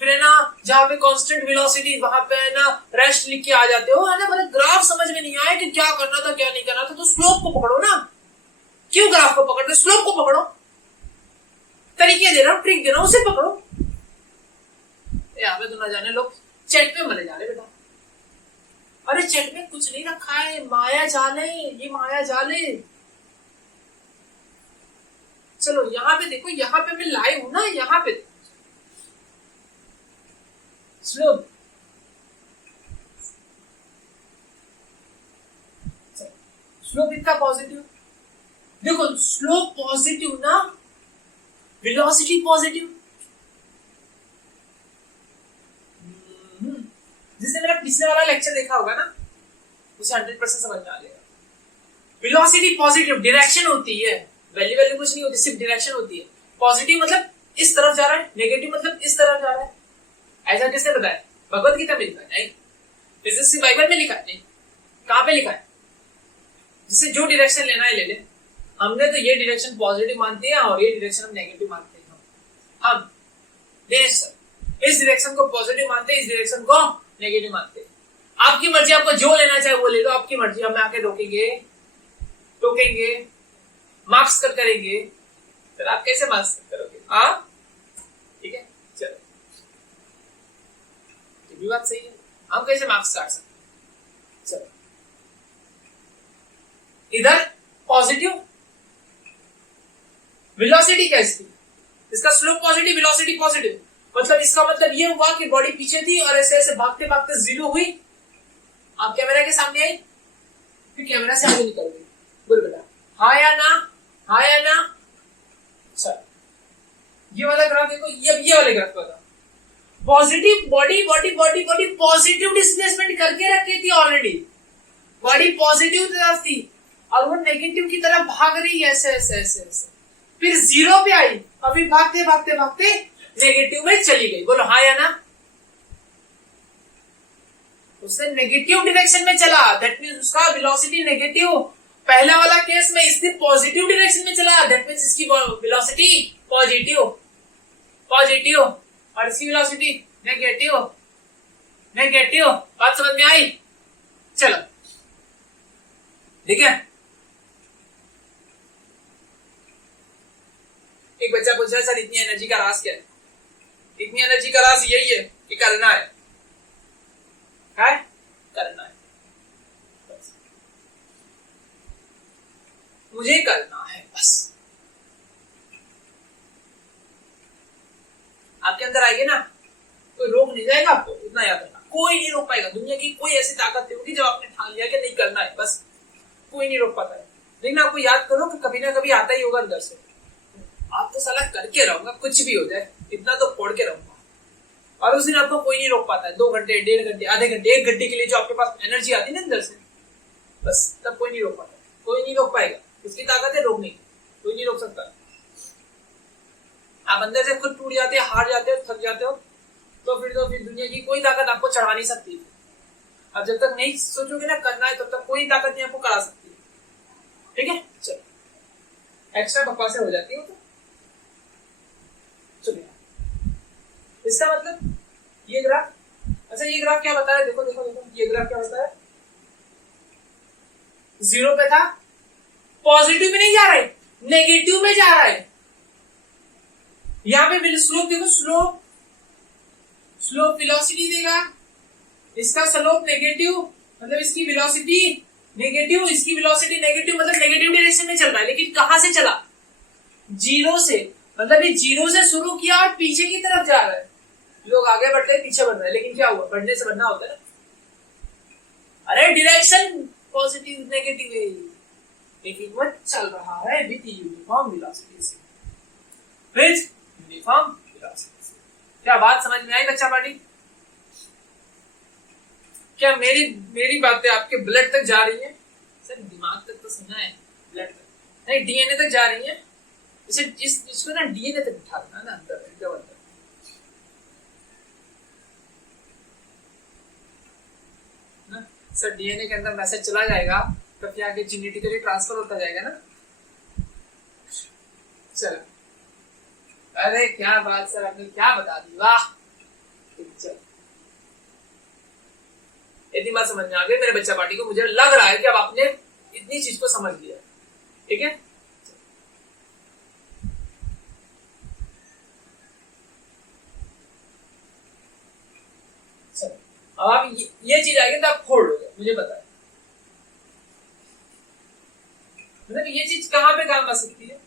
फिर है ना जहां पे कांस्टेंट वेलोसिटी वहां पे है ना रेस्ट लिख के आ जाते हो, है ना, मतलब ग्राफ समझ में नहीं आया कि क्या करना था क्या नहीं करना था, तो स्लोप को पकड़ो ना, क्यों ग्राफ को पकड़ते, स्लोप को पकड़ो, तरीके दे रहा हूं, ट्रिक दे रहा हूं, उसे पकड़ो, यहाँ पे तो ना जाने लोग चैट में मरे जा रहे बेटा, अरे चैट में कुछ नहीं रखा है, माया जाल है, ये माया जाल है, चलो यहां पे देखो, यहां पे मैं लाइव हूं ना, यहां पे स्लोप, स्लोप इतना पॉजिटिव, देखो स्लोप पॉजिटिव ना, वेलोसिटी पॉजिटिव। जिसने मेरा पिछले वाला लेक्चर देखा होगा ना, उसे 100% समझ में आ जाएगा। वेलोसिटी पॉजिटिव, डायरेक्शन होती है, वैल्यू वैल्यू कुछ नहीं होती, सिर्फ डायरेक्शन होती है। पॉजिटिव मतलब इस तरफ जा रहा है, नेगेटिव मतलब इस तरफ जा रहा है। ऐसा किसने बताया? भगवत गीता में लिखा है? नहीं। फिजिक्स की बाइबल में लिखा है? नहीं। कहां पे लिखा है? जिससे जो डायरेक्शन लेना है ले ले। हमने तो ये डायरेक्शन पॉजिटिव मानते हैं और ये डायरेक्शन हम नेगेटिव मानते हैं। हम इस डायरेक्शन को पॉजिटिव मानते हैं, इस डायरेक्शन को नेगेटिव मानते हैं। आपकी मर्जी, आपको जो लेना चाहे वो ले लो, आपकी मर्जी। हम आके टोकेंगे, मार्क्स कट करेंगे, फिर आप कैसे मार्क्स कट करोगे? हाँ ठीक है, चलो ये भी बात सही है, हम कैसे मार्क्स काट सकते? चलो इधर पॉजिटिव, वेलोसिटी क्या इसकी? इसका स्लोप पॉजिटिव, वेलोसिटी पॉजिटिव, मतलब इसका मतलब ये हुआ कि बॉडी पीछे थी और ऐसे ऐसे भागते भागते जीरो हुई, आप कैमरा के सामने आई, फिर कैमरा से आगे निकल गई। बोल बेटा, हाँ या ना? हाँ या ना? अच्छा ये वाला ग्राफ देखो, ये वाले ग्राफ बताओ। पॉजिटिव बॉडी पॉजिटिव डिस्प्लेसमेंट करके रखी थी ऑलरेडी, बॉडी पॉजिटिव तरफ थी और वो नेगेटिव की तरफ भाग रही है, ऐसे ऐसे ऐसे ऐसे, फिर जीरो पे आई और फिर भागते भागते भागते नेगेटिव में चली गई। बोलो हाँ या ना? उसने नेगेटिव डायरेक्शन में चला, दैट मींस उसका वेलोसिटी नेगेटिव। पहला वाला केस में इसने पॉजिटिव डायरेक्शन में चला, दैट मींस इसकी वेलोसिटी पॉजिटिव और इसकी वेलोसिटी नेगेटिव। बात समझ में आई? चलो ठीक है। एक बच्चा पूछ रहा है, सर इतनी एनर्जी का राज क्या है? इतनी एनर्जी का राज यही है कि करना है, करना है, बस मुझे करना है, बस। आपके अंदर आएगी ना, कोई रोक नहीं जाएगा आपको, इतना याद रखना। कोई नहीं रोक पाएगा, दुनिया की कोई ऐसी ताकत नहीं होगी जब आपने ठान लिया कि नहीं करना है, बस कोई नहीं रोक पाता है। लेकिन आपको याद करो कि कभी ना कभी आता ही होगा अंदर से, आप तो साला करके रहूंगा, कुछ भी हो जाए, इतना तो फोड़ के रहूंगा। और उस दिन आपको कोई नहीं रोक पाता है। 2 घंटे, 1.5 घंटे, आधे घंटे, 1 घंटे के लिए जो आपके पास एनर्जी आती है ना अंदर से, बस तब कोई नहीं रोक पाता, कोई नहीं रोक पाएगा। उसकी ताकत है रोकने की, कोई नहीं रोक सकता। आप अंदर से खुद टूट जाते हो, हार जाते हो, थक जाते हो, तो फिर दुनिया की कोई ताकत आपको चढ़ा नहीं सकती। अब जब तक नहीं सोचोगे ना करना है, तब तक कोई ताकत नहीं आपको करा सकती। ठीक है, चलो एक्स्ट्रा बकवासें हो जाती है तो चलिए। इसका मतलब ये ग्राफ, अच्छा ये ग्राफ क्या बता रहा है? देखो देखो देखो, ये ग्राफ क्या बता रहा है? जीरो पे था, पॉजिटिव में नहीं जा रहा है, नेगेटिव में जा रहा है। यहां पे स्लोप देखो, स्लोप वेलोसिटी देगा, इसका स्लोप नेगेटिव मतलब इसकी वेलोसिटी नेगेटिव, इसकी वेलोसिटी नेगेटिव मतलब नेगेटिव डायरेक्शन में चल रहा है। लेकिन कहां से चला? जीरो से, मतलब ये जीरो से शुरू किया और पीछे की तरफ जा रहा है। लोग आगे बढ़ते हैं, पीछे बढ़ रहे हैं, लेकिन क्या हुआ? बढ़ने से बढ़ना होता है। अरे डायरेक्शन पॉजिटिव नेगेटिव है, लेकिन वो चल रहा है विद यूनिफॉर्म वेलोसिटी से, विद यूनिफॉर्म वेलोसिटी से। क्या बात समझ में आई बच्चा पार्टी? क्या मेरी बातें आपके ब्लड तक जा रही है? सर दिमाग तक तो सुना है, ब्लड तक नहीं, डीएनए तक जा रही है। इसको ना डीएनए तक उठा देना ना, अंदर सर डीएनए के अंदर मैसेज चला जाएगा तो फिर आगे जेनेटिकली ट्रांसफर होता जाएगा ना। चलो, अरे क्या बात सर, आपने क्या बता दी, वाह। चलो इतनी बात समझ में आ गई मेरे बच्चा पार्टी को। मुझे लग रहा है कि अब आपने इतनी चीज को समझ लिया। ठीक है, अब आप ये चीज आएगी तो आप खोल लोगे, मुझे पता है। मतलब ये चीज कहां पे काम आ सकती है?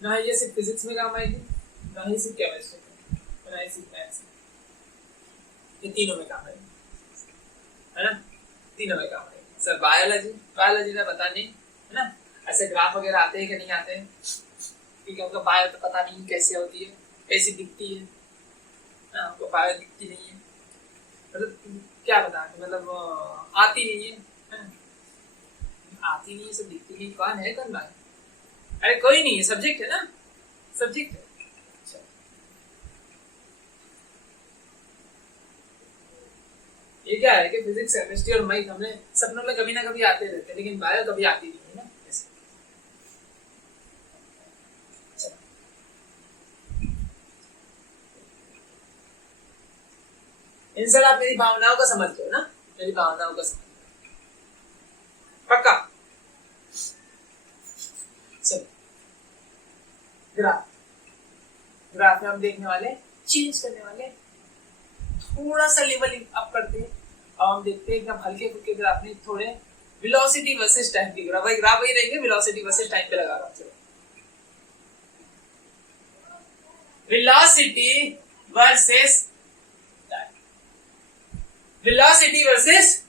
ना ये सिर्फ फिजिक्स में काम आएगी, ना ही सिर्फ केमिस्ट्री में, ना ही सिर्फ मैथ्स में, ये तीनों में काम आएगी, है ना, तीनों में काम आएगी। सर बायोलॉजी, बायोलॉजी का पता नहीं, है ना, ऐसे ग्राफ वगैरह आते हैं कि नहीं आते हैं, क्योंकि हमको बायो तो पता नहीं कैसे होती है, कैसी दिखती है, हमको बायो दिखती नहीं है, मतलब क्या बता, मतलब आती नहीं है, आती नहीं है, सब दिखती नहीं, कौन है कौन बायो? अरे कोई नहीं है, सब्जेक्ट है ना, सब्जेक्ट है। अच्छा, ये क्या है कि फिजिक्स, केमिस्ट्री और मैथ हमने सपनों में कभी ना कभी आते रहते हैं, लेकिन बायो कभी आती नहीं है ना, ऐसे। अच्छा, इन सब आप मेरी भावनाओं को समझते हो ना, मेरी भावनाओं को समझते हो पक्का? चलो, ग्राफ, ग्राफ में हम देखने वाले, चेंज करने वाले, थोड़ा सा लेवल अप करते हैं। अब हम देखते हैं एकदम हल्के फुल्के ग्राफ में थोड़े वेलोसिटी वर्सेस टाइम के ग्राफ, भाई ग्राफ वही रहेंगे, वेलोसिटी वर्सेस टाइम पे लगा रहा हूं। चलो, velocity versus time, velocity versus,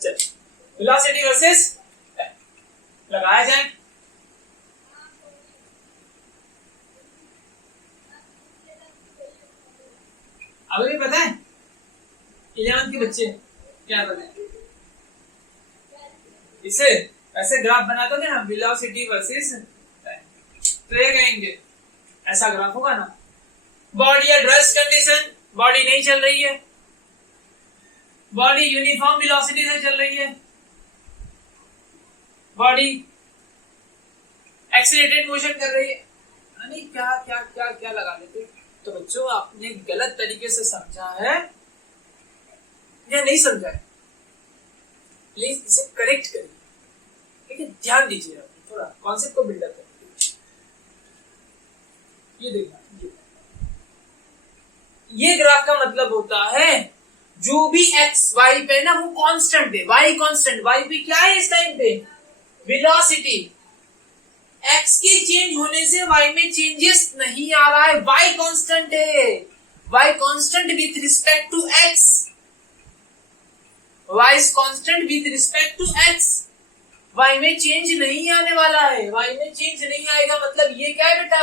चलो वेलोसिटी वर्सेस टाइम लगाया जाए। अभी भी पता है 11th के बच्चे क्या पता है, इसे ऐसे ग्राफ बना दोगे ना, वेलोसिटी वर्सेस टाइम, तो ये कहेंगे ऐसा ग्राफ होगा ना, body at rest condition, body नहीं चल रही है, बॉडी यूनिफॉर्म वेलोसिटी से चल रही है, बॉडी एक्सीलरेटेड मोशन कर रही है, यानी क्या क्या क्या क्या लगा लेते। तो बच्चों आपने गलत तरीके से समझा है या नहीं समझा है, प्लीज इसे करेक्ट करिए, ठीक है, ध्यान दीजिए, थोड़ा कॉन्सेप्ट को बिल्डअप करिए। ये देखना, ये ग्राफ का मतलब होता है जो भी एक्स वाई पे ना वो कांस्टेंट है, वाई कांस्टेंट, वाई पे क्या है इस टाइम पे, वेलोसिटी, एक्स के चेंज होने से वाई में चेंजेस नहीं आ रहा है, वाई कांस्टेंट है, y constant with respect to x, y is constant with respect to x, y में चेंज नहीं आने वाला है, वाई में चेंज नहीं आएगा, मतलब ये क्या है बेटा,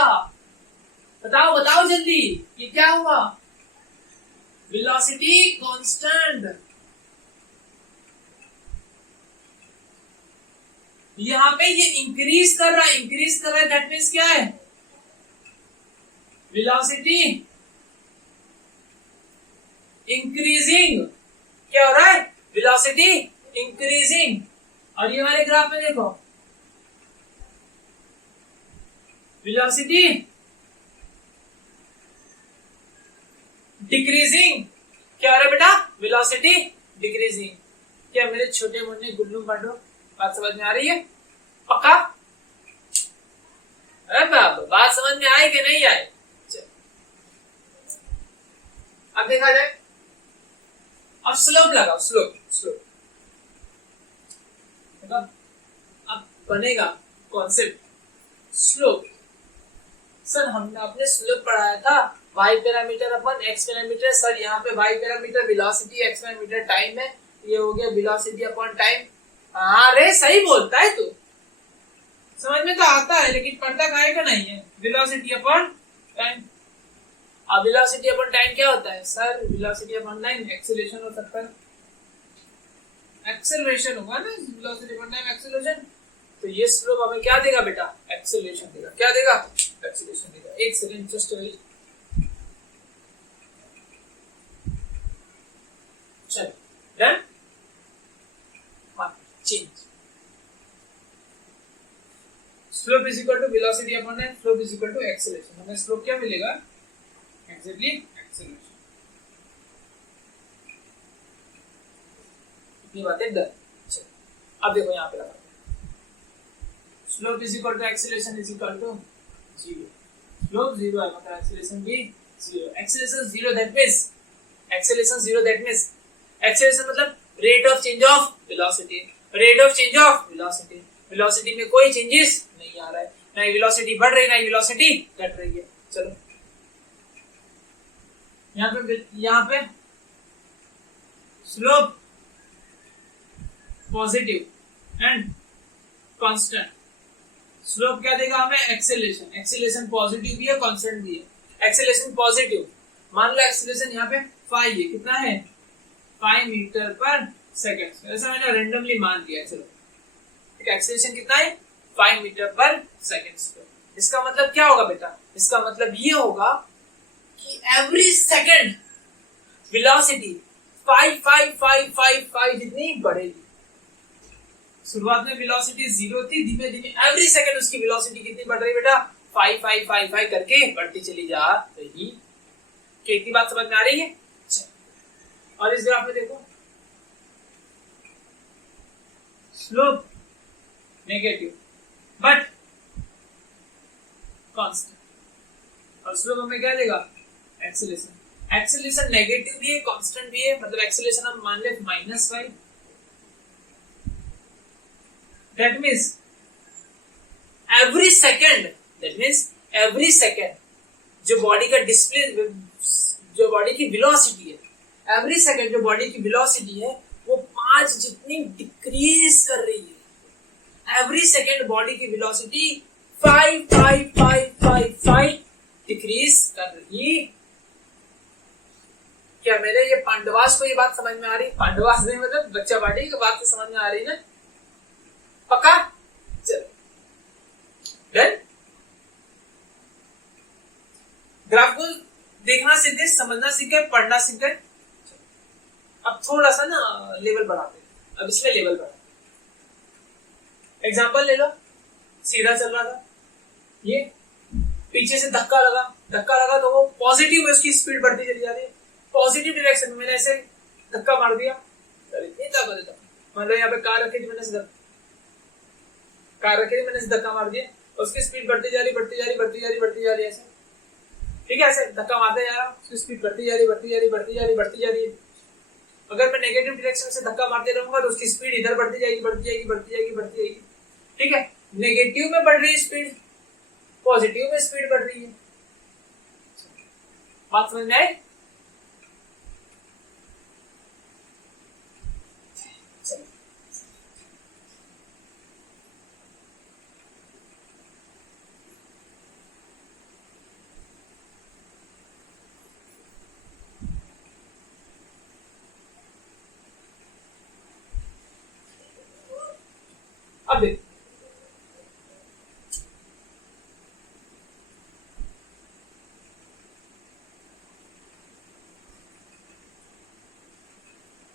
बताओ बताओ जल्दी, ये क्या हुआ, वेलोसिटी कांस्टेंट, यहां पे ये इंक्रीज कर रहा है, इंक्रीज कर रहा है, दैट मीन्स क्या है, वेलोसिटी इंक्रीजिंग, क्या हो रहा है, वेलोसिटी इंक्रीजिंग, और ये हमारे ग्राफ में देखो वेलोसिटी डिक्रीजिंग, क्या हो रहा है बेटा, वेलोसिटी डिक्रीजिंग। क्या मेरे छोटे मुन्ने गुल्लू बांडो बात समझ में आ रही है, पक्का? अरे बाबा बात समझ में आए कि नहीं आए? अब देखा जाए, अब स्लोप लगाओ, स्लोप स्लोप, मतलब अब बनेगा कॉन्सेप्ट स्लोप। सर हमने अपने स्लोप पढ़ाया था y पैरामीटर अपन x पैरामीटर, सर यहाँ पे y parameter velocity, x parameter time है, ये हो गया वेलोसिटी अपॉन टाइम। हाँ रे सही बोलता है तू, समझ में तो आता है, लेकिन पढ़ता काहे का नहीं है, वेलोसिटी अपॉन टाइम। अब वेलोसिटी अपॉन टाइम क्या होता है sir, velocity upon time acceleration हो सकता है, एक्सेलरेशन होगा ना, वेलोसिटी अपॉन टाइम एक्सेलरेशन। तो ये स्लोप हमें क्या देगा बेटा, एक्सेलरेशन देगा, क्या देगा, एक्सेलरेशन देगा। एक सेकंड जस्ट वेट, चलो done, change, slope is equal to velocity upon time, slope is equal to acceleration. हमें स्लोप क्या मिलेगा, एग्जैक्टली एक्सेलरेशन। ये बातें डन। अब देखो यहाँ पे लगा, slope is equal to acceleration is equal to zero, slope zero है मतलब एक्सेलरेशन भी zero, acceleration zero that means, acceleration zero that means, acceleration मतलब rate of change of velocity, rate of change of velocity, velocity में कोई changes नहीं आ रहा है, ना ही वेलोसिटी बढ़ रही है ना ही वेलोसिटी घट रही है। चलो यहाँ पे slope positive and constant. Slope क्या देगा हमें? एक्सेलरेशन। एक्सेलरेशन पॉजिटिव भी है कांस्टेंट भी है। एक्सेलरेशन पॉजिटिव, मान लो एक्सेलरेशन यहाँ पे 5 है, कितना है? 5 मीटर पर सेकंड। ऐसा मैंने रेंडमली मान लिया। चलो एक्सेलरेशन कितना है? 5 मीटर पर सेकंड। इसका मतलब क्या होगा बेटा? इसका मतलब ये होगा कि एवरी सेकंड वेलोसिटी 5 जितनी बढ़ेगी। शुरुआत में वेलोसिटी 0 थी, धीमे धीमे एवरी सेकंड उसकी वेलोसिटी कितनी बढ़ रही बेटा? 5 करके बढ़ती चली जा रही। क्या इतनी बात समझ में आ रही है? और इस ग्राफ में देखो, स्लोप नेगेटिव बट कांस्टेंट। और स्लोप हमें क्या देगा? एक्सेलरेशन। एक्सेलरेशन नेगेटिव भी है कांस्टेंट भी है, मतलब एक्सेलरेशन हम मान ले -5। दैट मीन्स एवरी सेकेंड जो बॉडी का डिस्प्ले, जो बॉडी की वेलोसिटी है, एवरी सेकेंड जो बॉडी की वेलोसिटी है वो 5 जितनी डिक्रीज कर रही है। एवरी सेकेंड बॉडी की वेलोसिटी 5 डिक्रीज कर रही। क्या मेरे ये पांडवास को ये बात समझ में आ रही? पांडवास नहीं मतलब बच्चा पार्टी की बात तो समझ में आ रही ना? पक्का? चलो डन। ग्राफ को देखना सीख गए, समझना सीख गए, पढ़ना सीख गए। अब थोड़ा सा ना लेवल बढ़ाते हैं। अब इसमें लेवल बढ़ाते हैं। एग्जांपल ले लो, सीधा चल रहा था, ये पीछे से धक्का लगा तो वो पॉजिटिव में उसकी स्पीड बढ़ती चली जा रही है। पॉजिटिव डायरेक्शन में मैंने ऐसे धक्का मार दिया, मान लो यहाँ पे कार रखी थी, मैंने ऐसे धक्का मार दिया, उसकी स्पीड बढ़ती जा रही ऐसे। ठीक है, ऐसे धक्का मारते जा रहा हूँ, उसकी स्पीड बढ़ती जा रही है। अगर मैं नेगेटिव डायरेक्शन से धक्का मारते रहूंगा तो उसकी स्पीड इधर बढ़ती जाएगी। ठीक है, नेगेटिव में बढ़ रही है स्पीड, पॉजिटिव में स्पीड बढ़ रही है। बात समझ में आए? अब देखो,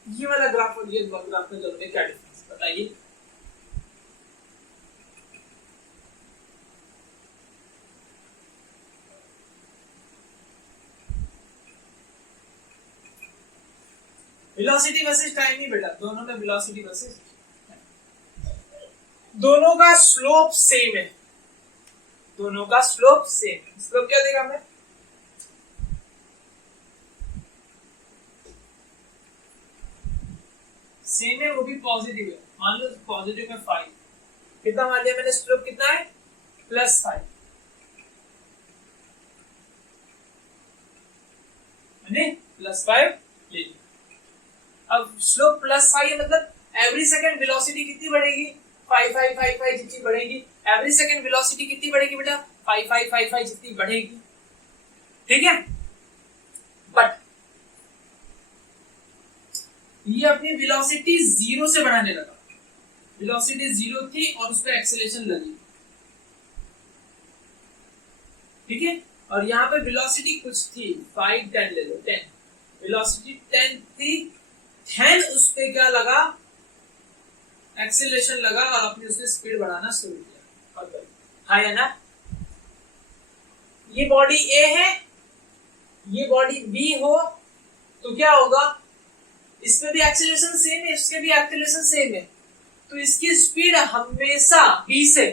ये वाला ग्राफ और ये ग्राफ में दोनों में क्या डिफरेंस बताइए? वेलोसिटी वर्सेस टाइम ही बेटा, दोनों में वेलोसिटी वर्सेस, दोनों का स्लोप सेम है। स्लोप क्या देगा हमें? सेम है, वो भी पॉजिटिव है। मान लो पॉजिटिव में 5, कितना मान लिया मैंने? स्लोप कितना है? +5। +5 ले लिया। अब स्लोप +5 है, मतलब एवरी सेकंड वेलोसिटी कितनी बढ़ेगी? 5 जितनी बढ़ेगी। एवरी सेकंड वेलोसिटी कितनी बढ़ेगी बेटा? 5 जितनी बढ़ेगी। ठीक है, बट ये अपनी वेलोसिटी 0 से बढ़ाने लगा। वेलोसिटी 0 थी और उस पर एक्सेलरेशन लगी। ठीक है, और यहाँ पे वेलोसिटी कुछ थी 5 10 ले लो, 10 वेलोसिटी 10 थी, 10 उस पे क्या लगा? एक्सेलरेशन लगा और आपने उसने स्पीड बढ़ाना शुरू किया। हाँ या ना? ये बॉडी ए है, ये बॉडी बी हो तो क्या होगा? इसमें भी एक्सेलरेशन सेम है, इसके भी एक्सेलरेशन सेम है, तो इसकी स्पीड हमेशा बी से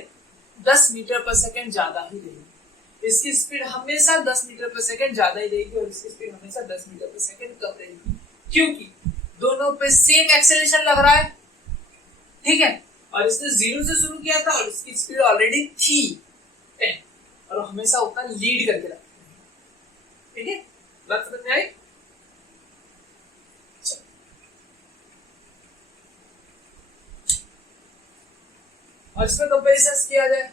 10 मीटर पर सेकंड ज्यादा ही रहेगी। इसकी स्पीड हमेशा 10 मीटर पर सेकंड ज्यादा ही रहेगी और इसकी स्पीड हमेशा 10 मीटर पर सेकंड कम रहेगी, क्योंकि दोनों पे सेम एक्सेलरेशन लग रहा है। ठीक है, और इसने 0 से शुरू किया था और इसकी स्पीड ऑलरेडी थी 10 और हमेशा उतना लीड करके रखते हैं। ठीक है, बात समझ में आई? और इसमें कंपेरिजन किया जाए।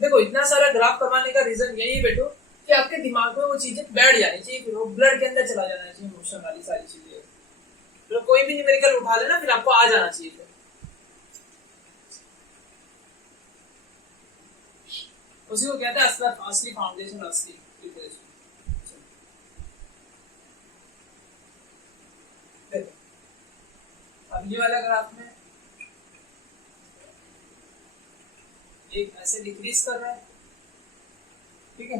देखो इतना सारा ग्राफ करवाने का रीजन यही है बेटो कि आपके दिमाग में वो चीजें बैठ जानी चाहिए, फिर वो ब्लड के अंदर चला जाना चाहिए, मोशन वाली सारी चीजें। तो कोई भी न्यूमेरिकल उठा लेना फिर आपको आ जाना चाहिए। उसी को कहते हैं असली फाउंडेशन, असली प्रिपरेशन। अब ये वाला ग्राफ में एक ऐसे डिक्रीज कर रहा है, ठीक है,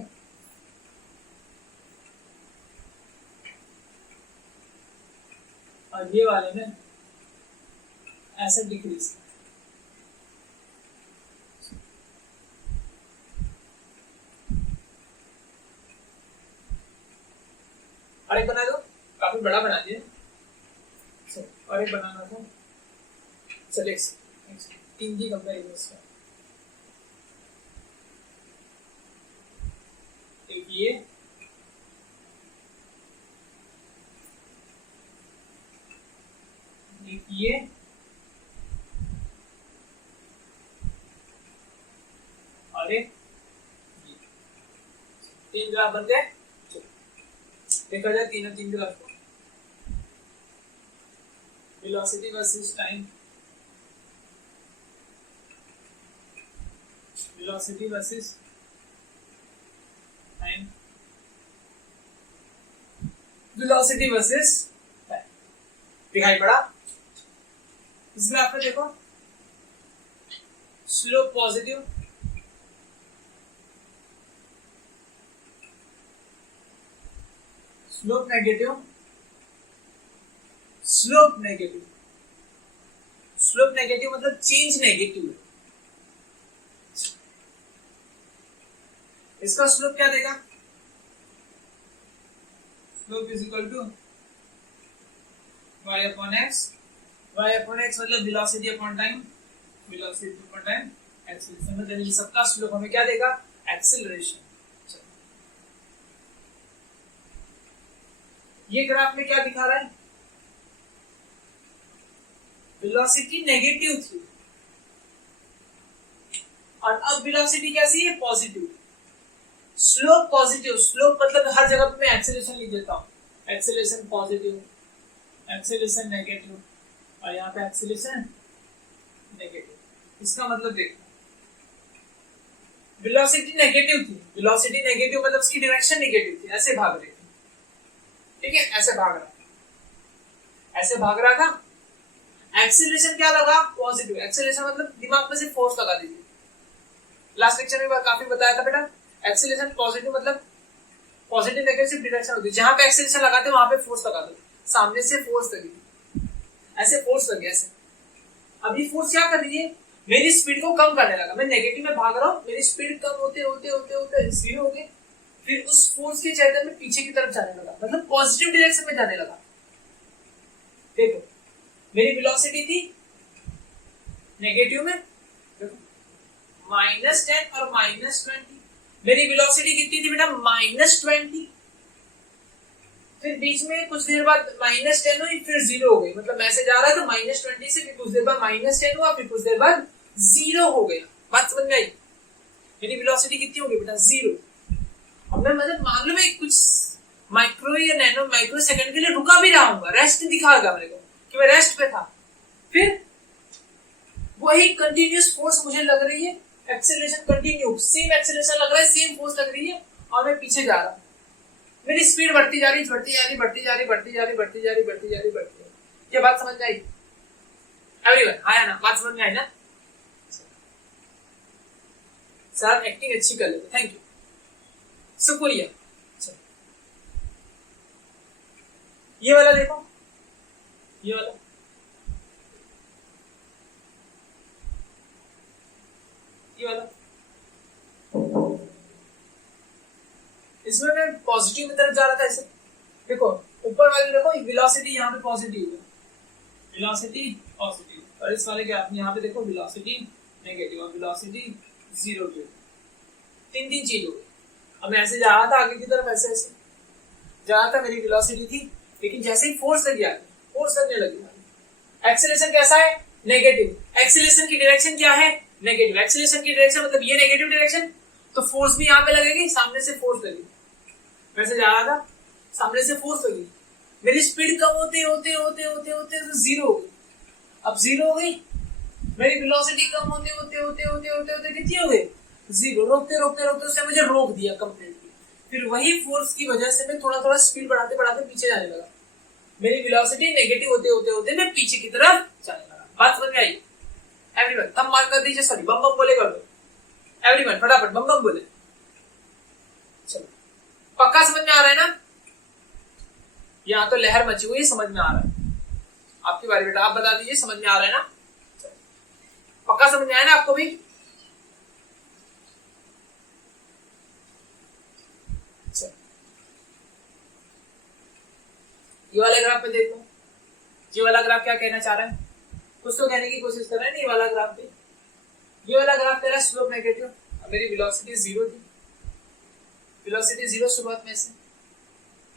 और ये वाले में ऐसे डिक्रीज कर। और एक बना दो, काफी बड़ा बना दिया, और एक बनाना था। चलिए 3 की कंपेरिजन इसका, एक ये और एक ये। 3 ग्राफ बन गए। देखा जाए तीन ग्राफ को, velocity versus time, velocity versus time, velocity versus time. दिखाई पड़ा? इस ग्राफ में देखो slope positive, slope negative, slope negative. Slope negative मतलब चेंज नेगेटिव है। इसका स्लोप क्या देगा? Slope is equal to y upon x। y upon x मतलब velocity upon time, velocity upon time acceleration. मतलब ये सबका स्लोप हमें क्या देगा? एक्सीलरेशन। ये ग्राफ में क्या दिखा रहा है? वेलोसिटी नेगेटिव थी और अब वेलोसिटी कैसी है? पॉजिटिव। स्लोप पॉजिटिव, स्लोप मतलब हर जगह पे मैं एक्सेलरेशन लिख देता हूं, एक्सेलरेशन पॉजिटिव, एक्सेलरेशन नेगेटिव, और यहाँ पे एक्सेलरेशन नेगेटिव। इसका मतलब देखो वेलोसिटी नेगेटिव थी, वेलोसिटी नेगेटिव मतलब उसकी डायरेक्शन नेगेटिव थी, ऐसे भाग रही थी, ठीक है, ऐसे भाग रहा, ऐसे भाग रहा था। एक्सेलरेशन क्या लगा? पॉजिटिव। एक्सेलरेशन मतलब दिमाग में से फोर्स लगा दीजिए। लास्ट लेक्चर में काफी बताया था बेटा, एक्सेलरेशन पॉजिटिव मतलब पॉजिटिव नेगेटिव डायरेक्शन होती है। जहां पे एक्सेलरेशन लगाते हैं वहां पे फोर्स लगा दो। सामने से फोर्स लगी, ऐसे फोर्स लगी, ऐसे। अभी फोर्स क्या कर रही है? मेरी स्पीड को कम करने लगा। मैं नेगेटिव में भाग रहा हूँ, मेरी स्पीड कम होते होते होते होते जीरो हो गई। फिर उस फोर्स के चलते में पीछे की तरफ जाने लगा, मतलब पॉजिटिव डायरेक्शन में जाने लगा। देखो मेरी वेलोसिटी थी नेगेटिव में, -10 और -20। मेरी वेलोसिटी कितनी थी बेटा? -20। फिर बीच में कुछ देर बाद -10 हुई, फिर 0 हो गई। मतलब ऐसे जा रहा था -20 से, फिर कुछ देर बाद -10 हुआ, फिर कुछ देर बाद 0 हो गया। बात समझ में आई? मेरी वेलोसिटी कितनी हो गई बेटा? 0। अब मैं मतलब मान लो मैं कुछ माइक्रो या नैनो माइक्रो सेकंड के लिए रुका भी रहा हूँ, रेस्ट दिखाएगा मेरे को कि मैं रेस्ट पे था। फिर वही कंटिन्यूस फोर्स मुझे लग रही है, एक्सेलरेशन कंटिन्यू, सेम एक्सेलरेशन लग रहा है, सेम फोर्स लग रही है, और मैं पीछे जा रहा हूँ। मेरी स्पीड बढ़ती जा रही, बढ़ती जा रही, बढ़ती जा रही, बढ़ती जा रही, बढ़ती जा रही, बढ़ती जा रही, बढ़ती जा रही। ये बात समझ में आई एवरीवन? आया ना? बात समझ में आई ना? सर एक्टिंग अच्छी कर लेते, थैंक यू, शुक्रिया। ये वाला देखो, ये वाला, ये वाला, इसमें मैं पॉजिटिव की तरफ जा रहा था ऐसे। देखो ऊपर वाले देखो वेलोसिटी यहाँ पे पॉजिटिव है, वेलोसिटी पॉजिटिव, और इस वाले ग्राफ में यहाँ पे देखो वेलोसिटी नेगेटिव और वेलोसिटी 0 की, तीन तीन चीज हो गई। अब मैं ऐसे जा रहा था आगे की तरफ, ऐसे ऐसे जा रहा था, मेरी वेलोसिटी थी, लेकिन जैसे ही फोर्स लगी आगे, फोर्स लगने लगी, एक्सेलरेशन कैसा है? नेगेटिव। एक्सेलरेशन की डायरेक्शन क्या है? नेगेटिव। एक्सेलरेशन की डायरेक्शन मतलब ये नेगेटिव डायरेक्शन, तो फोर्स भी यहाँ पे लगेगी, सामने से फोर्स लगेगी। वैसे जा रहा था, सामने से फोर्स लगी, मेरी स्पीड कम होते होते होते होते होते तो जीरो हो गई। अब जीरो हो गई, मेरी वेलोसिटी कम होते होते होते होते होते होते कितनी हो गई? जीरो। रोकते रोकते रोकते उसने मुझे रोक दिया कंप्लीटली। फिर वही फोर्स की वजह से मैं थोड़ा थोड़ा स्पीड बढ़ाते बढ़ाते पीछे जाने लगा। मेरी वेलोसिटी नेगेटिव होते होते होते मैं पीछे की तरफ जाने लगा। बात समझ में आई? एवरीवन थंब मार्क कर दीजिए, सॉरी बम बम बोले कर दो। एवरीवन फटाफट बम बम बोले। चलो, पक्का समझ में आ रहा है ना? यहाँ तो लहर मची हुई, समझ में आ रहा है। आपकी बारी बेटा, आप बता दीजिए समझ में आ रहा है ना? पक्का समझ में आया ना आपको भी? ये वाला ग्राफ में देखो, ये वाला ग्राफ क्या कहना चाह रहा है? कुछ तो कहने की कोशिश कर रहा है ना। ये वाला ग्राफ भी, ये वाला ग्राफ तेरा स्लोप नेगेटिव, मेरी वेलोसिटी 0 थी, वेलोसिटी 0 शुरुआत में से।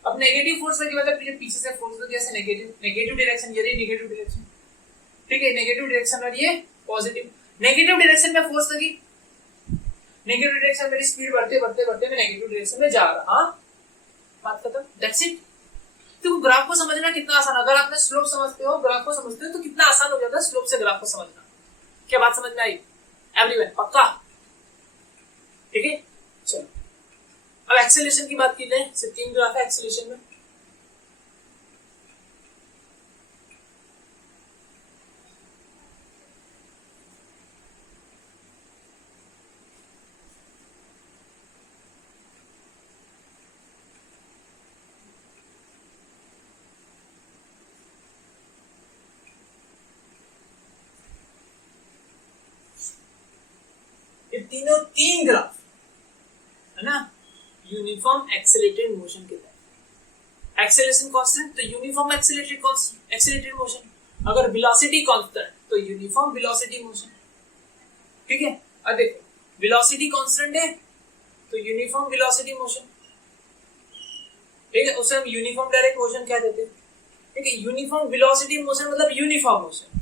अब नेगेटिव फोर्स लगी, मतलब पीछे से फोर्स लगी, ऐसे नेगेटिव, नेगेटिव डायरेक्शन, ये रही नेगेटिव डायरेक्शन, ठीक है, नेगेटिव डायरेक्शन और ये पॉजिटिव। नेगेटिव डायरेक्शन में फोर्स लगी, नेगेटिव डायरेक्शन, मेरी स्पीड बढ़ते बढ़ते बढ़ते मैं नेगेटिव डायरेक्शन में जा रहा। हाँ, बात खत्म, दैट्स इट। तो ग्राफ को समझना कितना आसान, अगर आपने स्लोप समझते हो, ग्राफ को समझते हो, तो कितना आसान हो जाता है स्लोप से ग्राफ को समझना। क्या बात समझ में आई? एवरीवन पक्का? ठीक है, चलो अब एक्सेलरेशन की बात की जाए। सिर्फ 3 ग्राफ है एक्सेलरेशन में। तीनों 3 ग्राफ है ना, यूनिफॉर्म एक्सेलरेटेड मोशन के तहत। एक्सेलरेशन कांस्टेंट तो यूनिफॉर्म एक्सेलरेटेड मोशन, अगर वेलोसिटी कांस्टेंट तो यूनिफॉर्म वेलोसिटी मोशन। ठीक है, अब देखो वेलोसिटी कांस्टेंट है तो यूनिफॉर्म वेलोसिटी मोशन, ठीक है, उसे हम यूनिफॉर्म डायरेक्ट मोशन कह देते हैं। ठीक है, यूनिफॉर्म वेलोसिटी मोशन मतलब यूनिफॉर्म मोशन।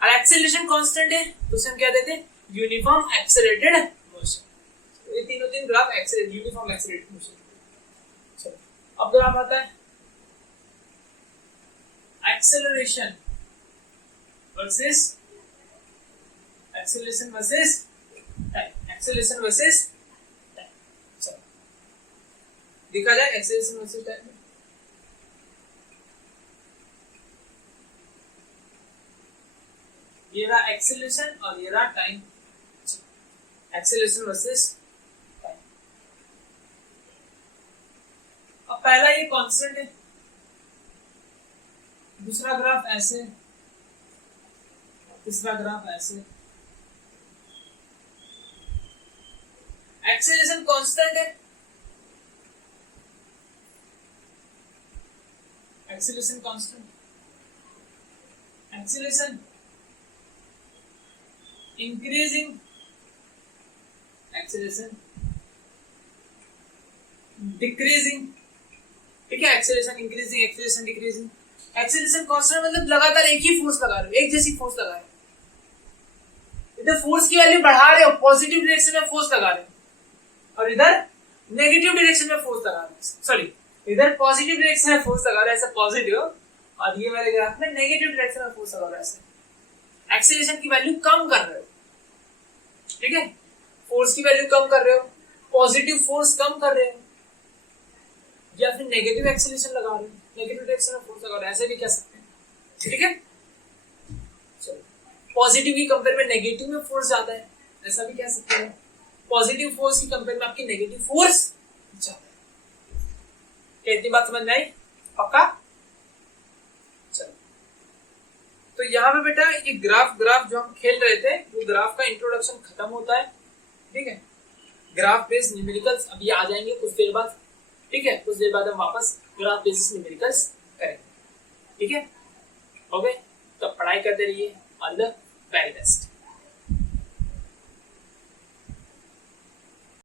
और एक्सेलरेशन कांस्टेंट है तो उसे हम क्या देते हैं? Uniform accelerated motion. ये तीनों 3 ग्राफ यूनिफॉर्म एक्सेलरेटेड मोशन। चलो अब ग्राफ आता है acceleration versus time, acceleration versus time. चलो देखा जाए एक्सेलरेशन वर्सेस टाइम। ये रहा एक्सेलरेशन और ये रहा टाइम। Acceleration versus time. अब पहला ये कांस्टेंट है, दूसरा ग्राफ ऐसे, तीसरा ग्राफ ऐसे। एक्सेलरेशन कांस्टेंट है, acceleration constant, acceleration increasing, acceleration decreasing। ठीक है, acceleration increasing, acceleration decreasing. Acceleration constant मतलब लगातार एक ही फोर्स लगा रहे हो, एक जैसी फोर्स लगा रहे हो। इधर फोर्स की वैल्यू बढ़ा रहे हो, पॉजिटिव डायरेक्शन में फोर्स लगा रहे हो, और इधर नेगेटिव डायरेक्शन में फोर्स लगा रहे हो। सॉरी, इधर पॉजिटिव डायरेक्शन में फोर्स लगा रहे हो, ऐसा पॉजिटिव, और ये वाले ग्राफ में नेगेटिव डायरेक्शन में फोर्स लगा रहे हो, ऐसे एक्सेलरेशन की वैल्यू कम कर रहे हो। ठीक है, फोर्स की वैल्यू कम कर रहे हो, पॉजिटिव फोर्स कम कर रहे हो, या फिर नेगेटिव एक्सेलरेशन लगा रहे हो, नेगेटिव डायरेक्शन में फोर्स लगा रहे हो, ऐसे भी कह सकते हैं। ठीक है, चलो पॉजिटिव की कंपेयर में नेगेटिव में फोर्स ज्यादा है, ऐसा भी कह सकते हैं। पॉजिटिव फोर्स की कंपेयर में आपकी नेगेटिव फोर्स ज्यादा है। क्या इतनी बात समझ में आई? पक्का? तो यहाँ पे बेटा ये ग्राफ जो हम खेल रहे थे, वो ग्राफ का इंट्रोडक्शन खत्म होता है। ठीक है, ग्राफ बेस्ड न्यूमेरिकल्स अभी आ जाएंगे कुछ देर बाद। ठीक है, कुछ देर बाद हम वापस ग्राफ बेस्ड न्यूमेरिकल्स करेंगे। ठीक है, ओके, तो पढ़ाई करते रहिए। All the very best.